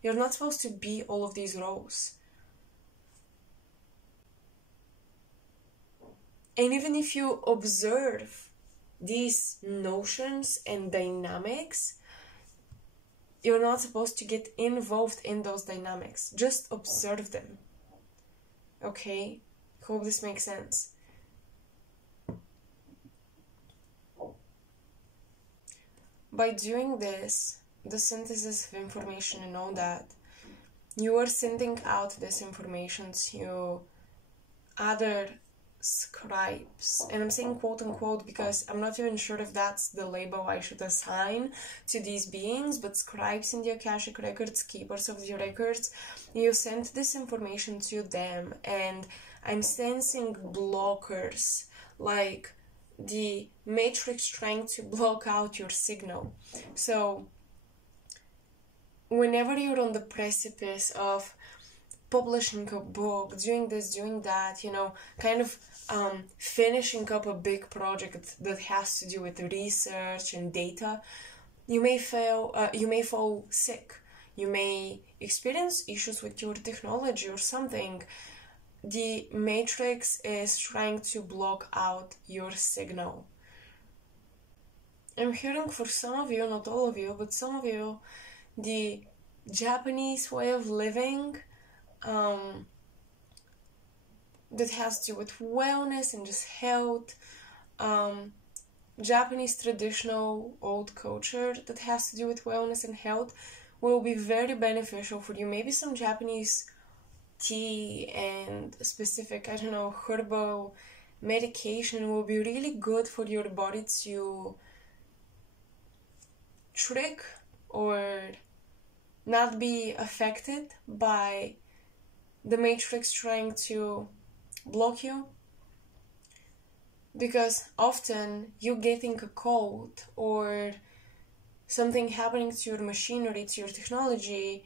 You're not supposed to be all of these roles. And even if you observe these notions and dynamics, you're not supposed to get involved in those dynamics. Just observe them. Okay? Hope this makes sense. By doing this, the synthesis of information and all that, you are sending out this information to other scribes. And I'm saying quote unquote because I'm not even sure if that's the label I should assign to these beings, but scribes in the Akashic records, keepers of the records, you send this information to them, and I'm sensing blockers, like the matrix trying to block out your signal. So whenever you're on the precipice of publishing a book, doing this, doing that, kind of finishing up a big project that has to do with research and data, you may fall sick. You may experience issues with your technology or something. The matrix is trying to block out your signal. I'm hearing for some of you, not all of you, but some of you, the Japanese way of living that has to do with wellness and just health. Japanese traditional old culture that has to do with wellness and health will be very beneficial for you. Maybe some Japanese tea and specific, I don't know, herbal medication will be really good for your body to trick or not be affected by the matrix trying to block you. Because often you getting a cold or something happening to your machinery, to your technology,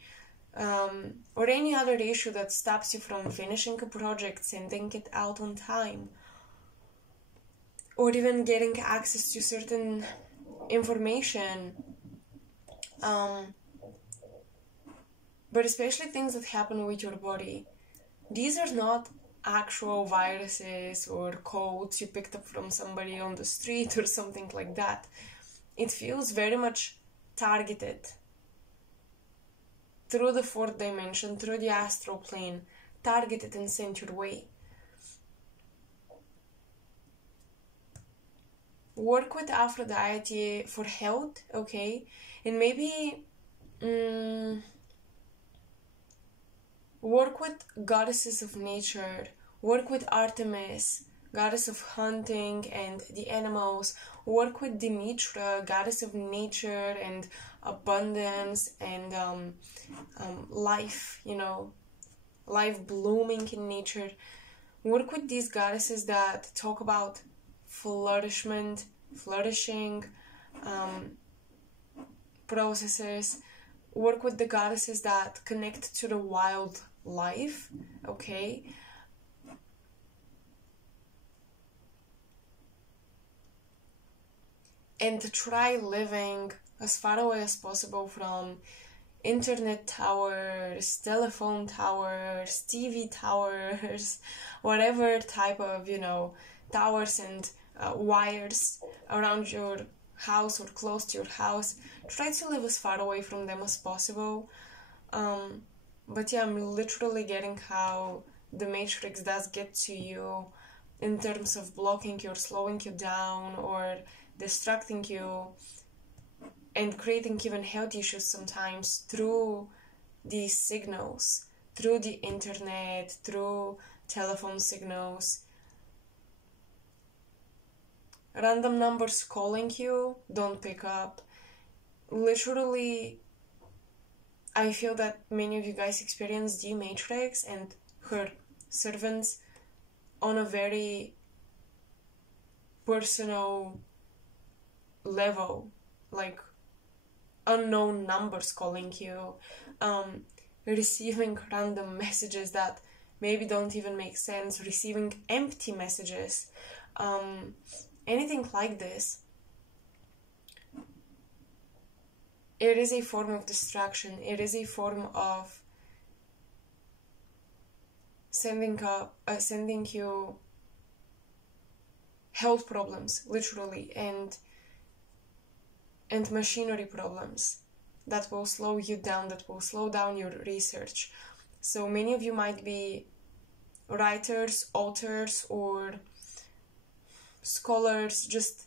or any other issue that stops you from finishing a project, sending it out on time, or even getting access to certain information. But especially things that happen with your body. These are not actual viruses or colds you picked up from somebody on the street or something like that. It feels very much targeted through the fourth dimension, through the astral plane, targeted and sent your way. Work with Aphrodite for health, okay? And maybe work with goddesses of nature, work with Artemis, goddess of hunting and the animals, work with Demetra, goddess of nature and abundance and life, life blooming in nature. Work with these goddesses that talk about flourishing processes. Work with the goddesses that connect to the wild life, okay? And to try living as far away as possible from internet towers, telephone towers, TV towers, whatever type of, towers and wires around your house or close to your house. Try to live as far away from them as possible. But yeah, I'm literally getting how the matrix does get to you in terms of blocking you or slowing you down or distracting you and creating even health issues sometimes through these signals, through the internet, through telephone signals. Random numbers calling you, don't pick up. Literally, I feel that many of you guys experience the matrix and her servants on a very personal level, like unknown numbers calling you, receiving random messages that maybe don't even make sense, receiving empty messages, anything like this. It is a form of distraction. It is a form of sending you health problems, literally, and machinery problems that will slow you down, that will slow down your research. So many of you might be writers, authors, or scholars, just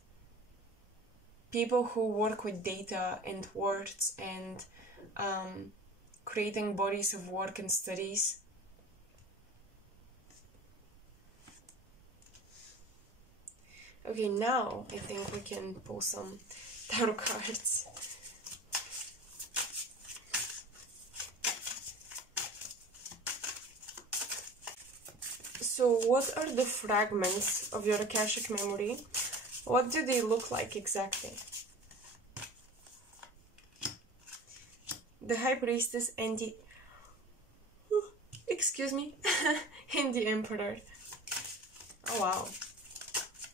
people who work with data and words and creating bodies of work and studies. Okay, now I think we can pull some tarot cards. So what are the fragments of your Akashic memory? What do they look like exactly? The High Priestess and the... excuse me. and the Emperor. Oh wow.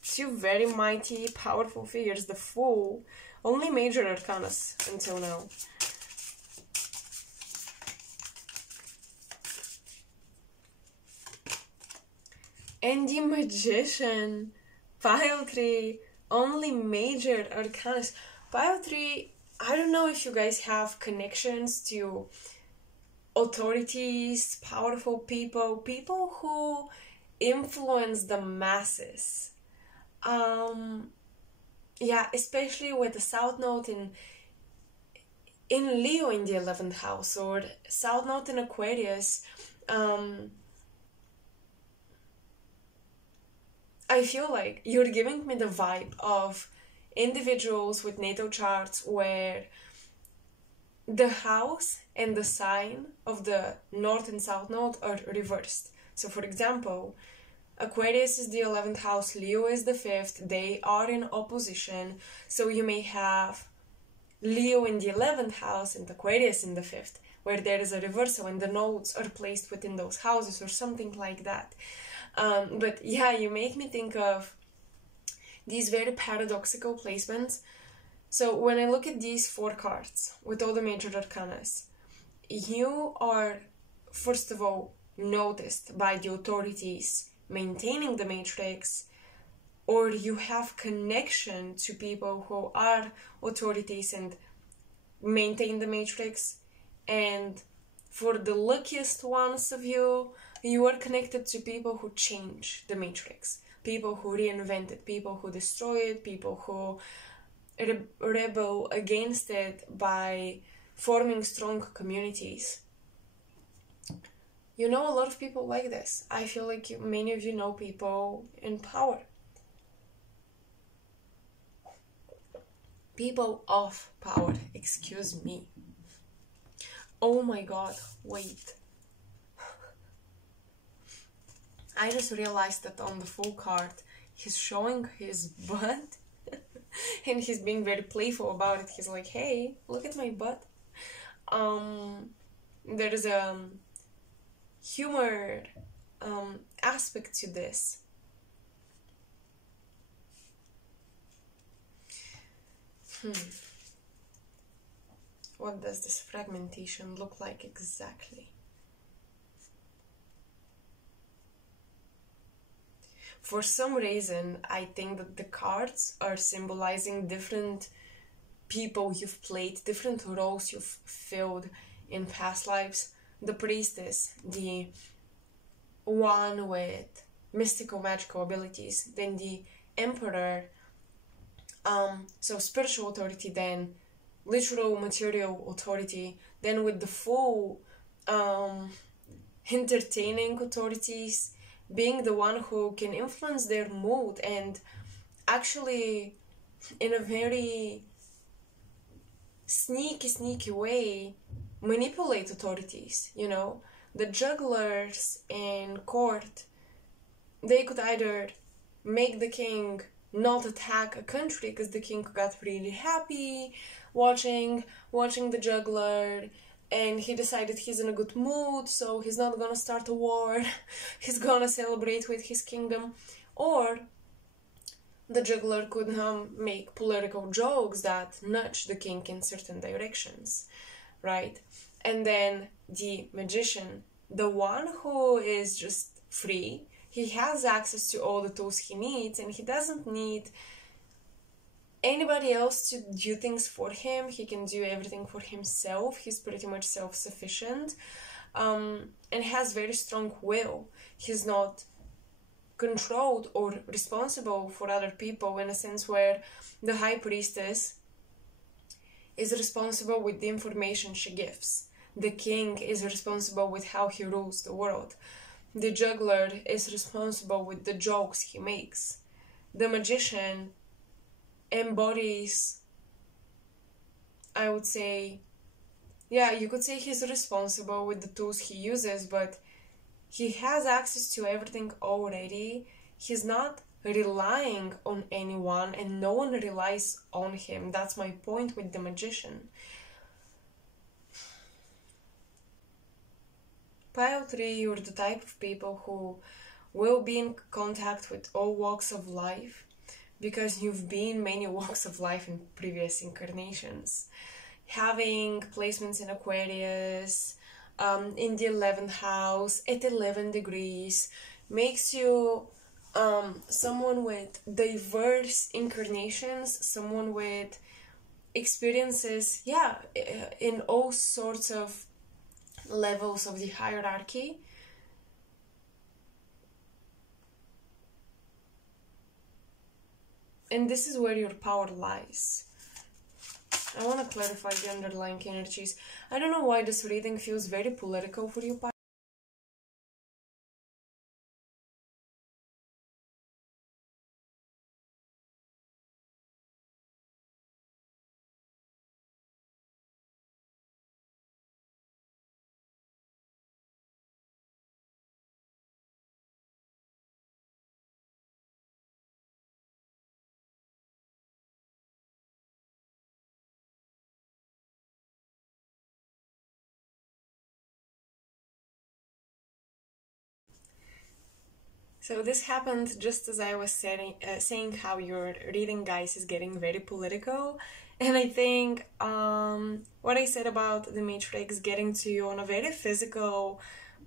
Two very mighty, powerful figures. The Fool. Only major arcanas until now. And the Magician. Pile 3. Only major arcanas. Pile 3, I don't know if you guys have connections to authorities, powerful people, people who influence the masses. Yeah, especially with the South Node in Leo in the 11th house, or South Node in Aquarius. I feel like you're giving me the vibe of individuals with natal charts where the house and the sign of the North and South Node are reversed. So, for example, Aquarius is the 11th house, Leo is the 5th, they are in opposition, so you may have Leo in the 11th house and Aquarius in the 5th, where there is a reversal and the nodes are placed within those houses or something like that. But yeah, you make me think of these very paradoxical placements. So when I look at these 4 cards with all the major arcanas, you are, first of all, noticed by the authorities maintaining the matrix, or you have connection to people who are authorities and maintain the matrix. And for the luckiest ones of you, you are connected to people who change the matrix, people who reinvent it, people who destroy it, people who rebel against it by forming strong communities. You know a lot of people like this. I feel like many of you know people in power. People of power, excuse me. Oh my god, wait. I just realized that on the full card, he's showing his butt and he's being very playful about it. He's like, hey, look at my butt. There is a humor aspect to this. What does this fragmentation look like exactly? For some reason, I think that the cards are symbolizing different people you've played, different roles you've filled in past lives. The priestess, the one with mystical magical abilities, then the emperor, so spiritual authority, then literal material authority, then with the full entertaining authorities, being the one who can influence their mood and actually in a very sneaky way manipulate authorities, you know. The jugglers in court, they could either make the king not attack a country because the king got really happy watching the juggler, and he decided he's in a good mood, so he's not gonna start a war, he's gonna celebrate with his kingdom. Or the juggler could make political jokes that nudge the king in certain directions, right? And then the magician, the one who is just free, he has access to all the tools he needs and he doesn't need anybody else to do things for him. He can do everything for himself. He's pretty much self-sufficient, and has very strong will. He's not controlled or responsible for other people, in a sense where the high priestess is responsible with the information she gives. The king is responsible with how he rules the world. The juggler is responsible with the jokes he makes. The magician embodies, I would say, yeah, you could say he's responsible with the tools he uses, but he has access to everything already. He's not relying on anyone and no one relies on him. That's my point with the magician. Pile 3, you're the type of people who will be in contact with all walks of life because you've been many walks of life in previous incarnations. Having placements in Aquarius, in the 11th house, at 11 degrees, makes you someone with diverse incarnations, someone with experiences, yeah, in all sorts of levels of the hierarchy. And this is where your power lies. I want to clarify the underlying energies. I don't know why this reading feels very political for you. So this happened just as I was saying how your reading, guys, is getting very political. And I think what I said about the Matrix getting to you on a very physical,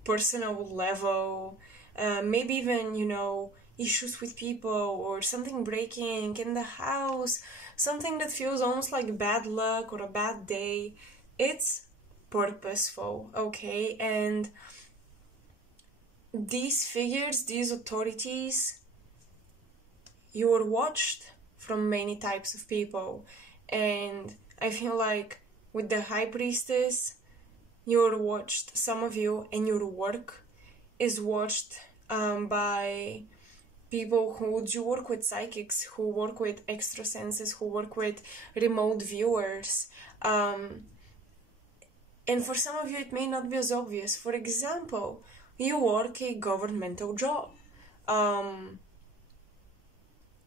personal level, maybe even, you know, issues with people or something breaking in the house, something that feels almost like bad luck or a bad day, it's purposeful, okay? And these figures, these authorities, you were watched from many types of people. And I feel like with the High Priestess, you're watched, some of you, and your work is watched by people who do work with psychics, who work with extrasenses, who work with remote viewers. And for some of you, it may not be as obvious. For example, you work a governmental job.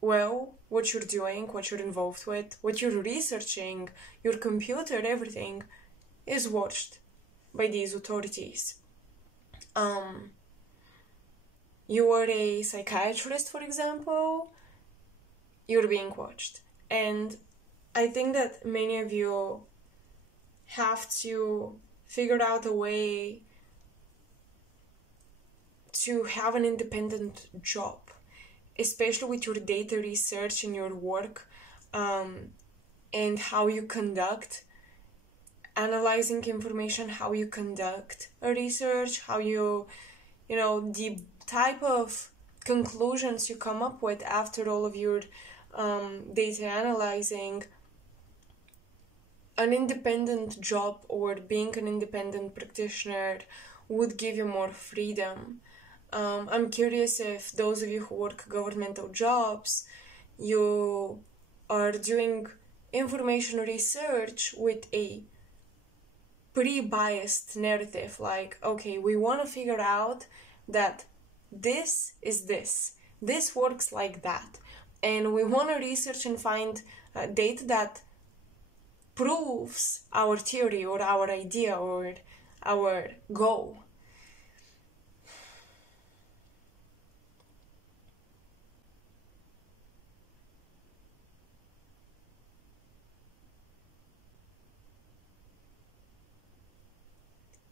Well, what you're doing, what you're involved with, what you're researching, your computer, everything is watched by these authorities. You are a psychiatrist, for example, you're being watched. And I think that many of you have to figure out a way to have an independent job, especially with your data research and your work, and how you conduct analyzing information, how you conduct a research, how you know, the type of conclusions you come up with after all of your data analyzing. An independent job or being an independent practitioner would give you more freedom. I'm curious if those of you who work governmental jobs, you are doing information research with a pre-biased narrative, like, okay, we want to figure out that this is this works like that, and we want to research and find data that proves our theory or our idea or our goal.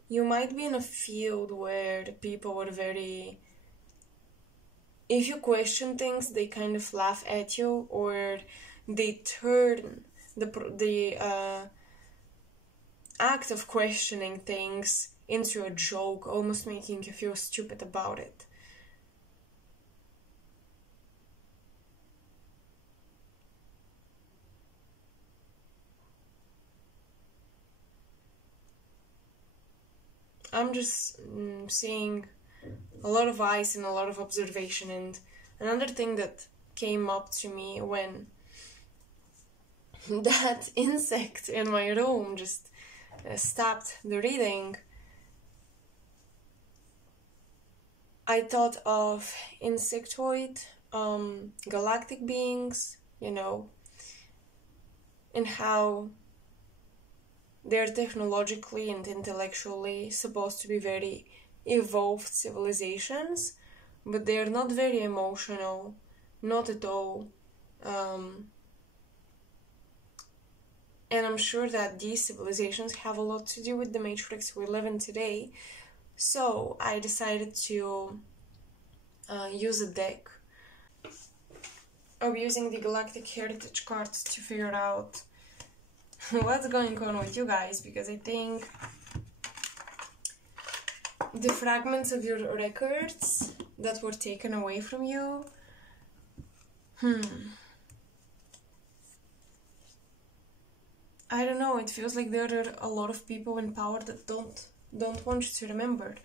You might be in a field where people are very... If you question things, they kind of laugh at you, or they turn the act of questioning things into a joke, almost making you feel stupid about it. I'm just seeing a lot of eyes and a lot of observation. And another thing that came up to me when that insect in my room just stopped the reading, I thought of insectoid galactic beings, you know, and how they're technologically and intellectually supposed to be very evolved civilizations, but they're not very emotional, not at all. And I'm sure that these civilizations have a lot to do with the matrix we live in today. So I decided to use a deck of using the Galactic Heritage cards to figure out what's going on with you guys, because I think the fragments of your records that were taken away from you, I don't know, it feels like there are a lot of people in power that don't want you to remember.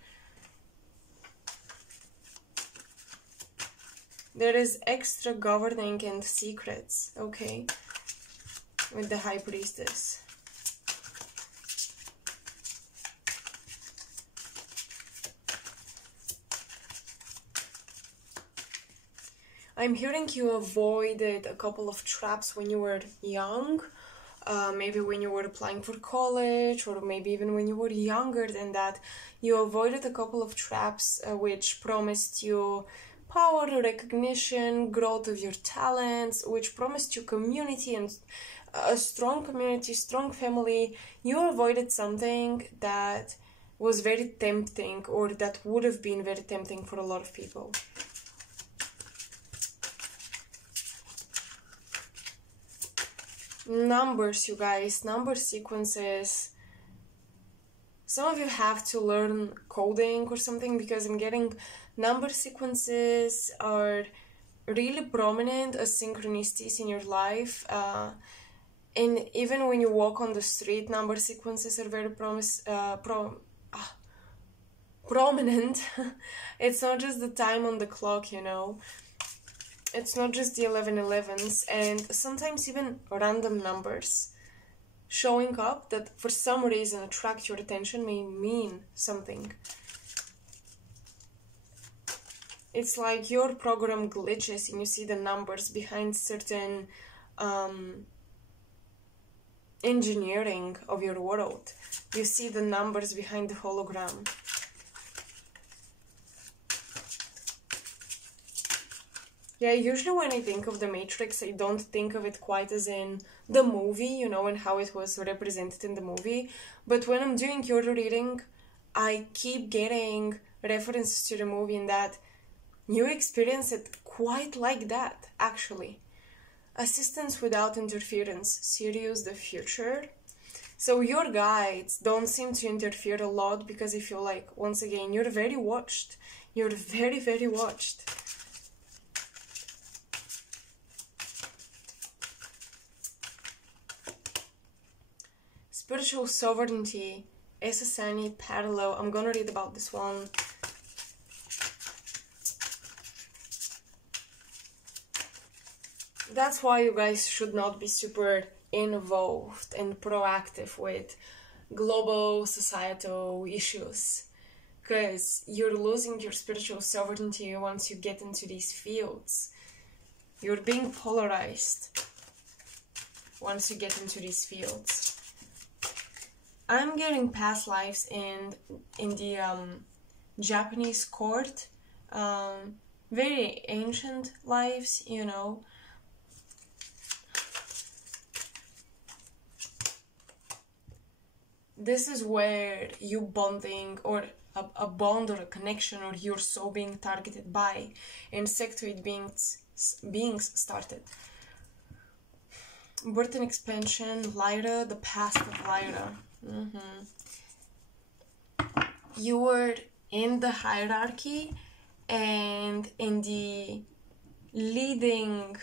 There is extra governing and secrets, okay, with the High Priestess. I'm hearing you avoided a couple of traps when you were young, maybe when you were applying for college, or maybe even when you were younger than that. You avoided a couple of traps which promised you power, recognition, growth of your talents, which promised you community and a strong community, strong family. You avoided something that was very tempting, or that would have been very tempting for a lot of people. Numbers, you guys, number sequences. Some of you have to learn coding or something, because I'm getting number sequences are really prominent as synchronicities in your life. And even when you walk on the street, number sequences are very prominent. It's not just the time on the clock, you know. It's not just the 1111s, and sometimes even random numbers showing up that for some reason attract your attention may mean something. It's like your program glitches and you see the numbers behind certain engineering of your world. You see the numbers behind the hologram. Yeah, usually when I think of the Matrix, I don't think of it quite as in the movie, you know, and how it was represented in the movie. But when I'm doing your reading, I keep getting references to the movie, in that you experience it quite like that, actually. Assistance without interference, Sirius the future. So your guides don't seem to interfere a lot, because I feel like, once again, you're very watched. You're very, very watched. Spiritual sovereignty, Esasani parallel. I'm gonna read about this one. That's why you guys should not be super involved and proactive with global societal issues, because you're losing your spiritual sovereignty once you get into these fields. You're being polarized once you get into these fields. I'm getting past lives in the Japanese court, very ancient lives, you know. This is where you bonding, or a bond or a connection, or you're so being targeted by insectoid beings started. Birth and expansion, Lyra, the past of Lyra. You were in the hierarchy and in the leading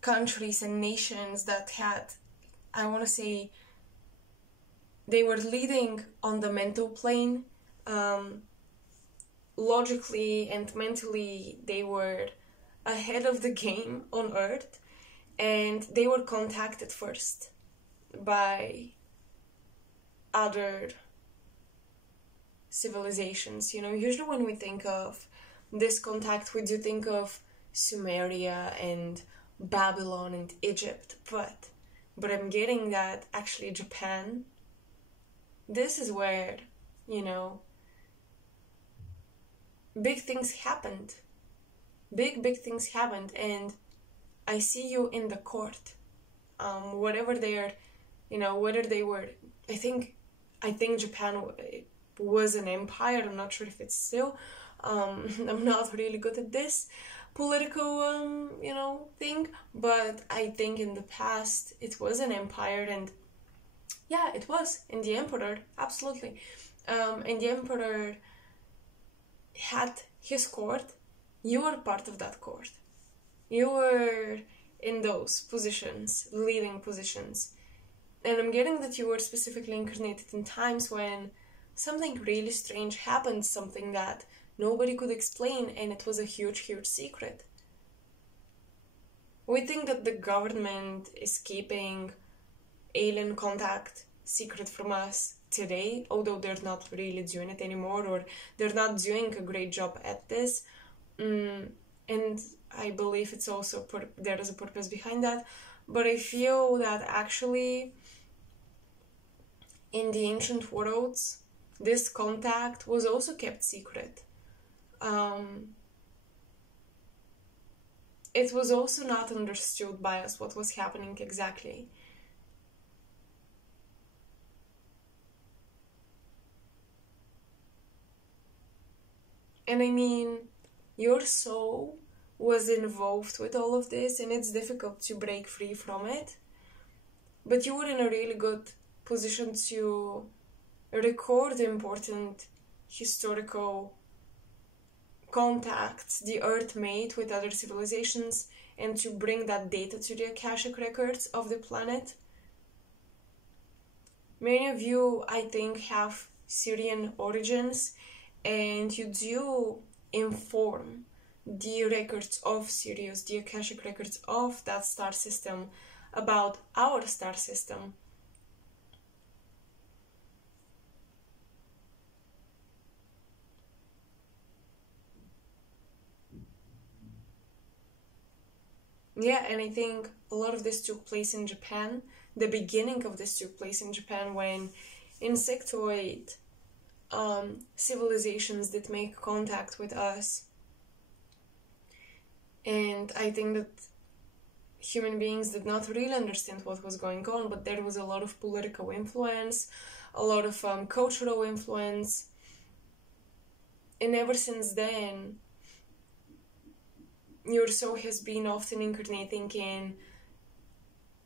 countries and nations that had, I want to say, they were leading on the mental plane. Logically and mentally, they were ahead of the game on Earth. And they were contacted first by other civilizations. You know, usually when we think of this contact, we do think of Sumeria and Babylon and Egypt, but I'm getting that actually Japan, this is where, you know, big things happened. Big things happened, and I see you in the court, whatever they are, you know, whether they were, I think Japan was an empire. I'm not sure if it's still, I'm not really good at this political, you know, thing, but I think in the past it was an empire, and yeah, it was, and the emperor, absolutely, and the emperor had his court. You were part of that court. You were in those positions, leading positions. And I'm getting that you were specifically incarnated in times when something really strange happened, something that nobody could explain, and it was a huge, huge secret. We think that the government is keeping alien contact secret from us today, although they're not really doing it anymore, or they're not doing a great job at this. And I believe it's also there is a purpose behind that. But I feel that actually in the ancient worlds, this contact was also kept secret. It was also not understood by us what was happening exactly. And I mean, your soul was involved with all of this, and it's difficult to break free from it. But you were in a really good position to record important historical contacts the Earth made with other civilizations, and to bring that data to the Akashic records of the planet. Many of you, I think, have Syrian origins, and you do inform the records of Sirius, the Akashic records of that star system, about our star system. Yeah, and I think a lot of this took place in Japan. The beginning of this took place in Japan when insectoid civilizations did make contact with us. And I think that human beings did not really understand what was going on, but there was a lot of political influence, a lot of cultural influence. And ever since then, your soul has been often incarnating in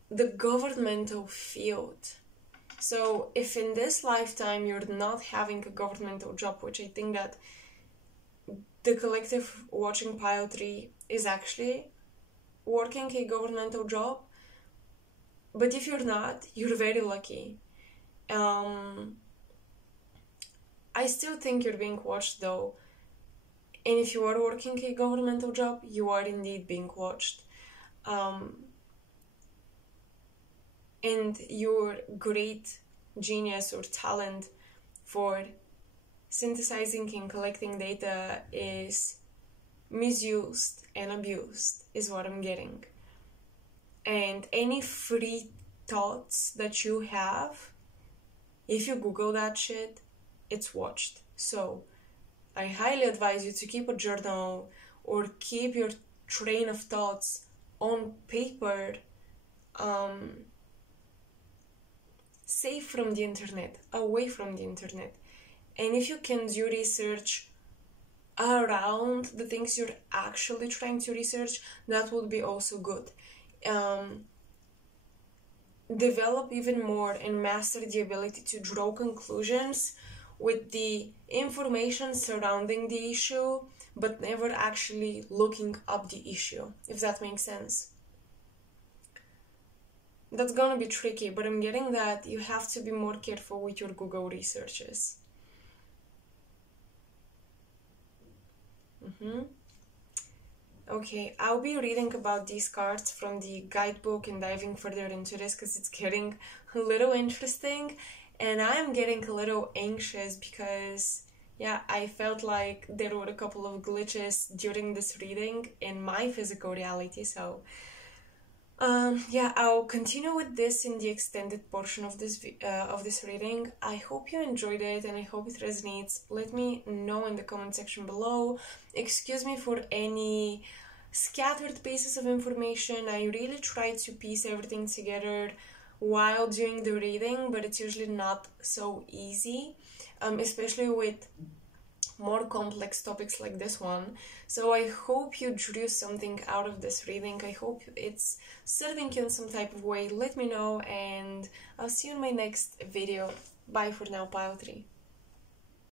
the governmental field. So if in this lifetime you're not having a governmental job, which I think that the collective watching pile 3 is actually working a governmental job, but if you're not, you're very lucky. I still think you're being watched though, and if you are working a governmental job, you are indeed being watched. And your great genius or talent for synthesizing and collecting data is misused and abused, is what I'm getting. And any free thoughts that you have, if you Google that shit, it's watched. So I highly advise you to keep a journal or keep your train of thoughts on paper, safe from the internet, away from the internet. And if you can do research around the things you're actually trying to research, that would be also good. Develop even more and master the ability to draw conclusions with the information surrounding the issue, but never actually looking up the issue, if that makes sense. That's gonna be tricky, but I'm getting that you have to be more careful with your Google researches. Okay, I'll be reading about these cards from the guidebook and diving further into this because it's getting a little interesting, and I'm getting a little anxious because, yeah, I felt like there were a couple of glitches during this reading in my physical reality, so yeah, I'll continue with this in the extended portion of this reading. I hope you enjoyed it and I hope it resonates. Let me know in the comment section below. Excuse me for any scattered pieces of information. I really try to piece everything together while doing the reading, but it's usually not so easy, especially with more complex topics like this one. So I hope you drew something out of this reading. I hope it's serving you in some type of way. Let me know, and I'll see you in my next video. Bye for now, Pile 3.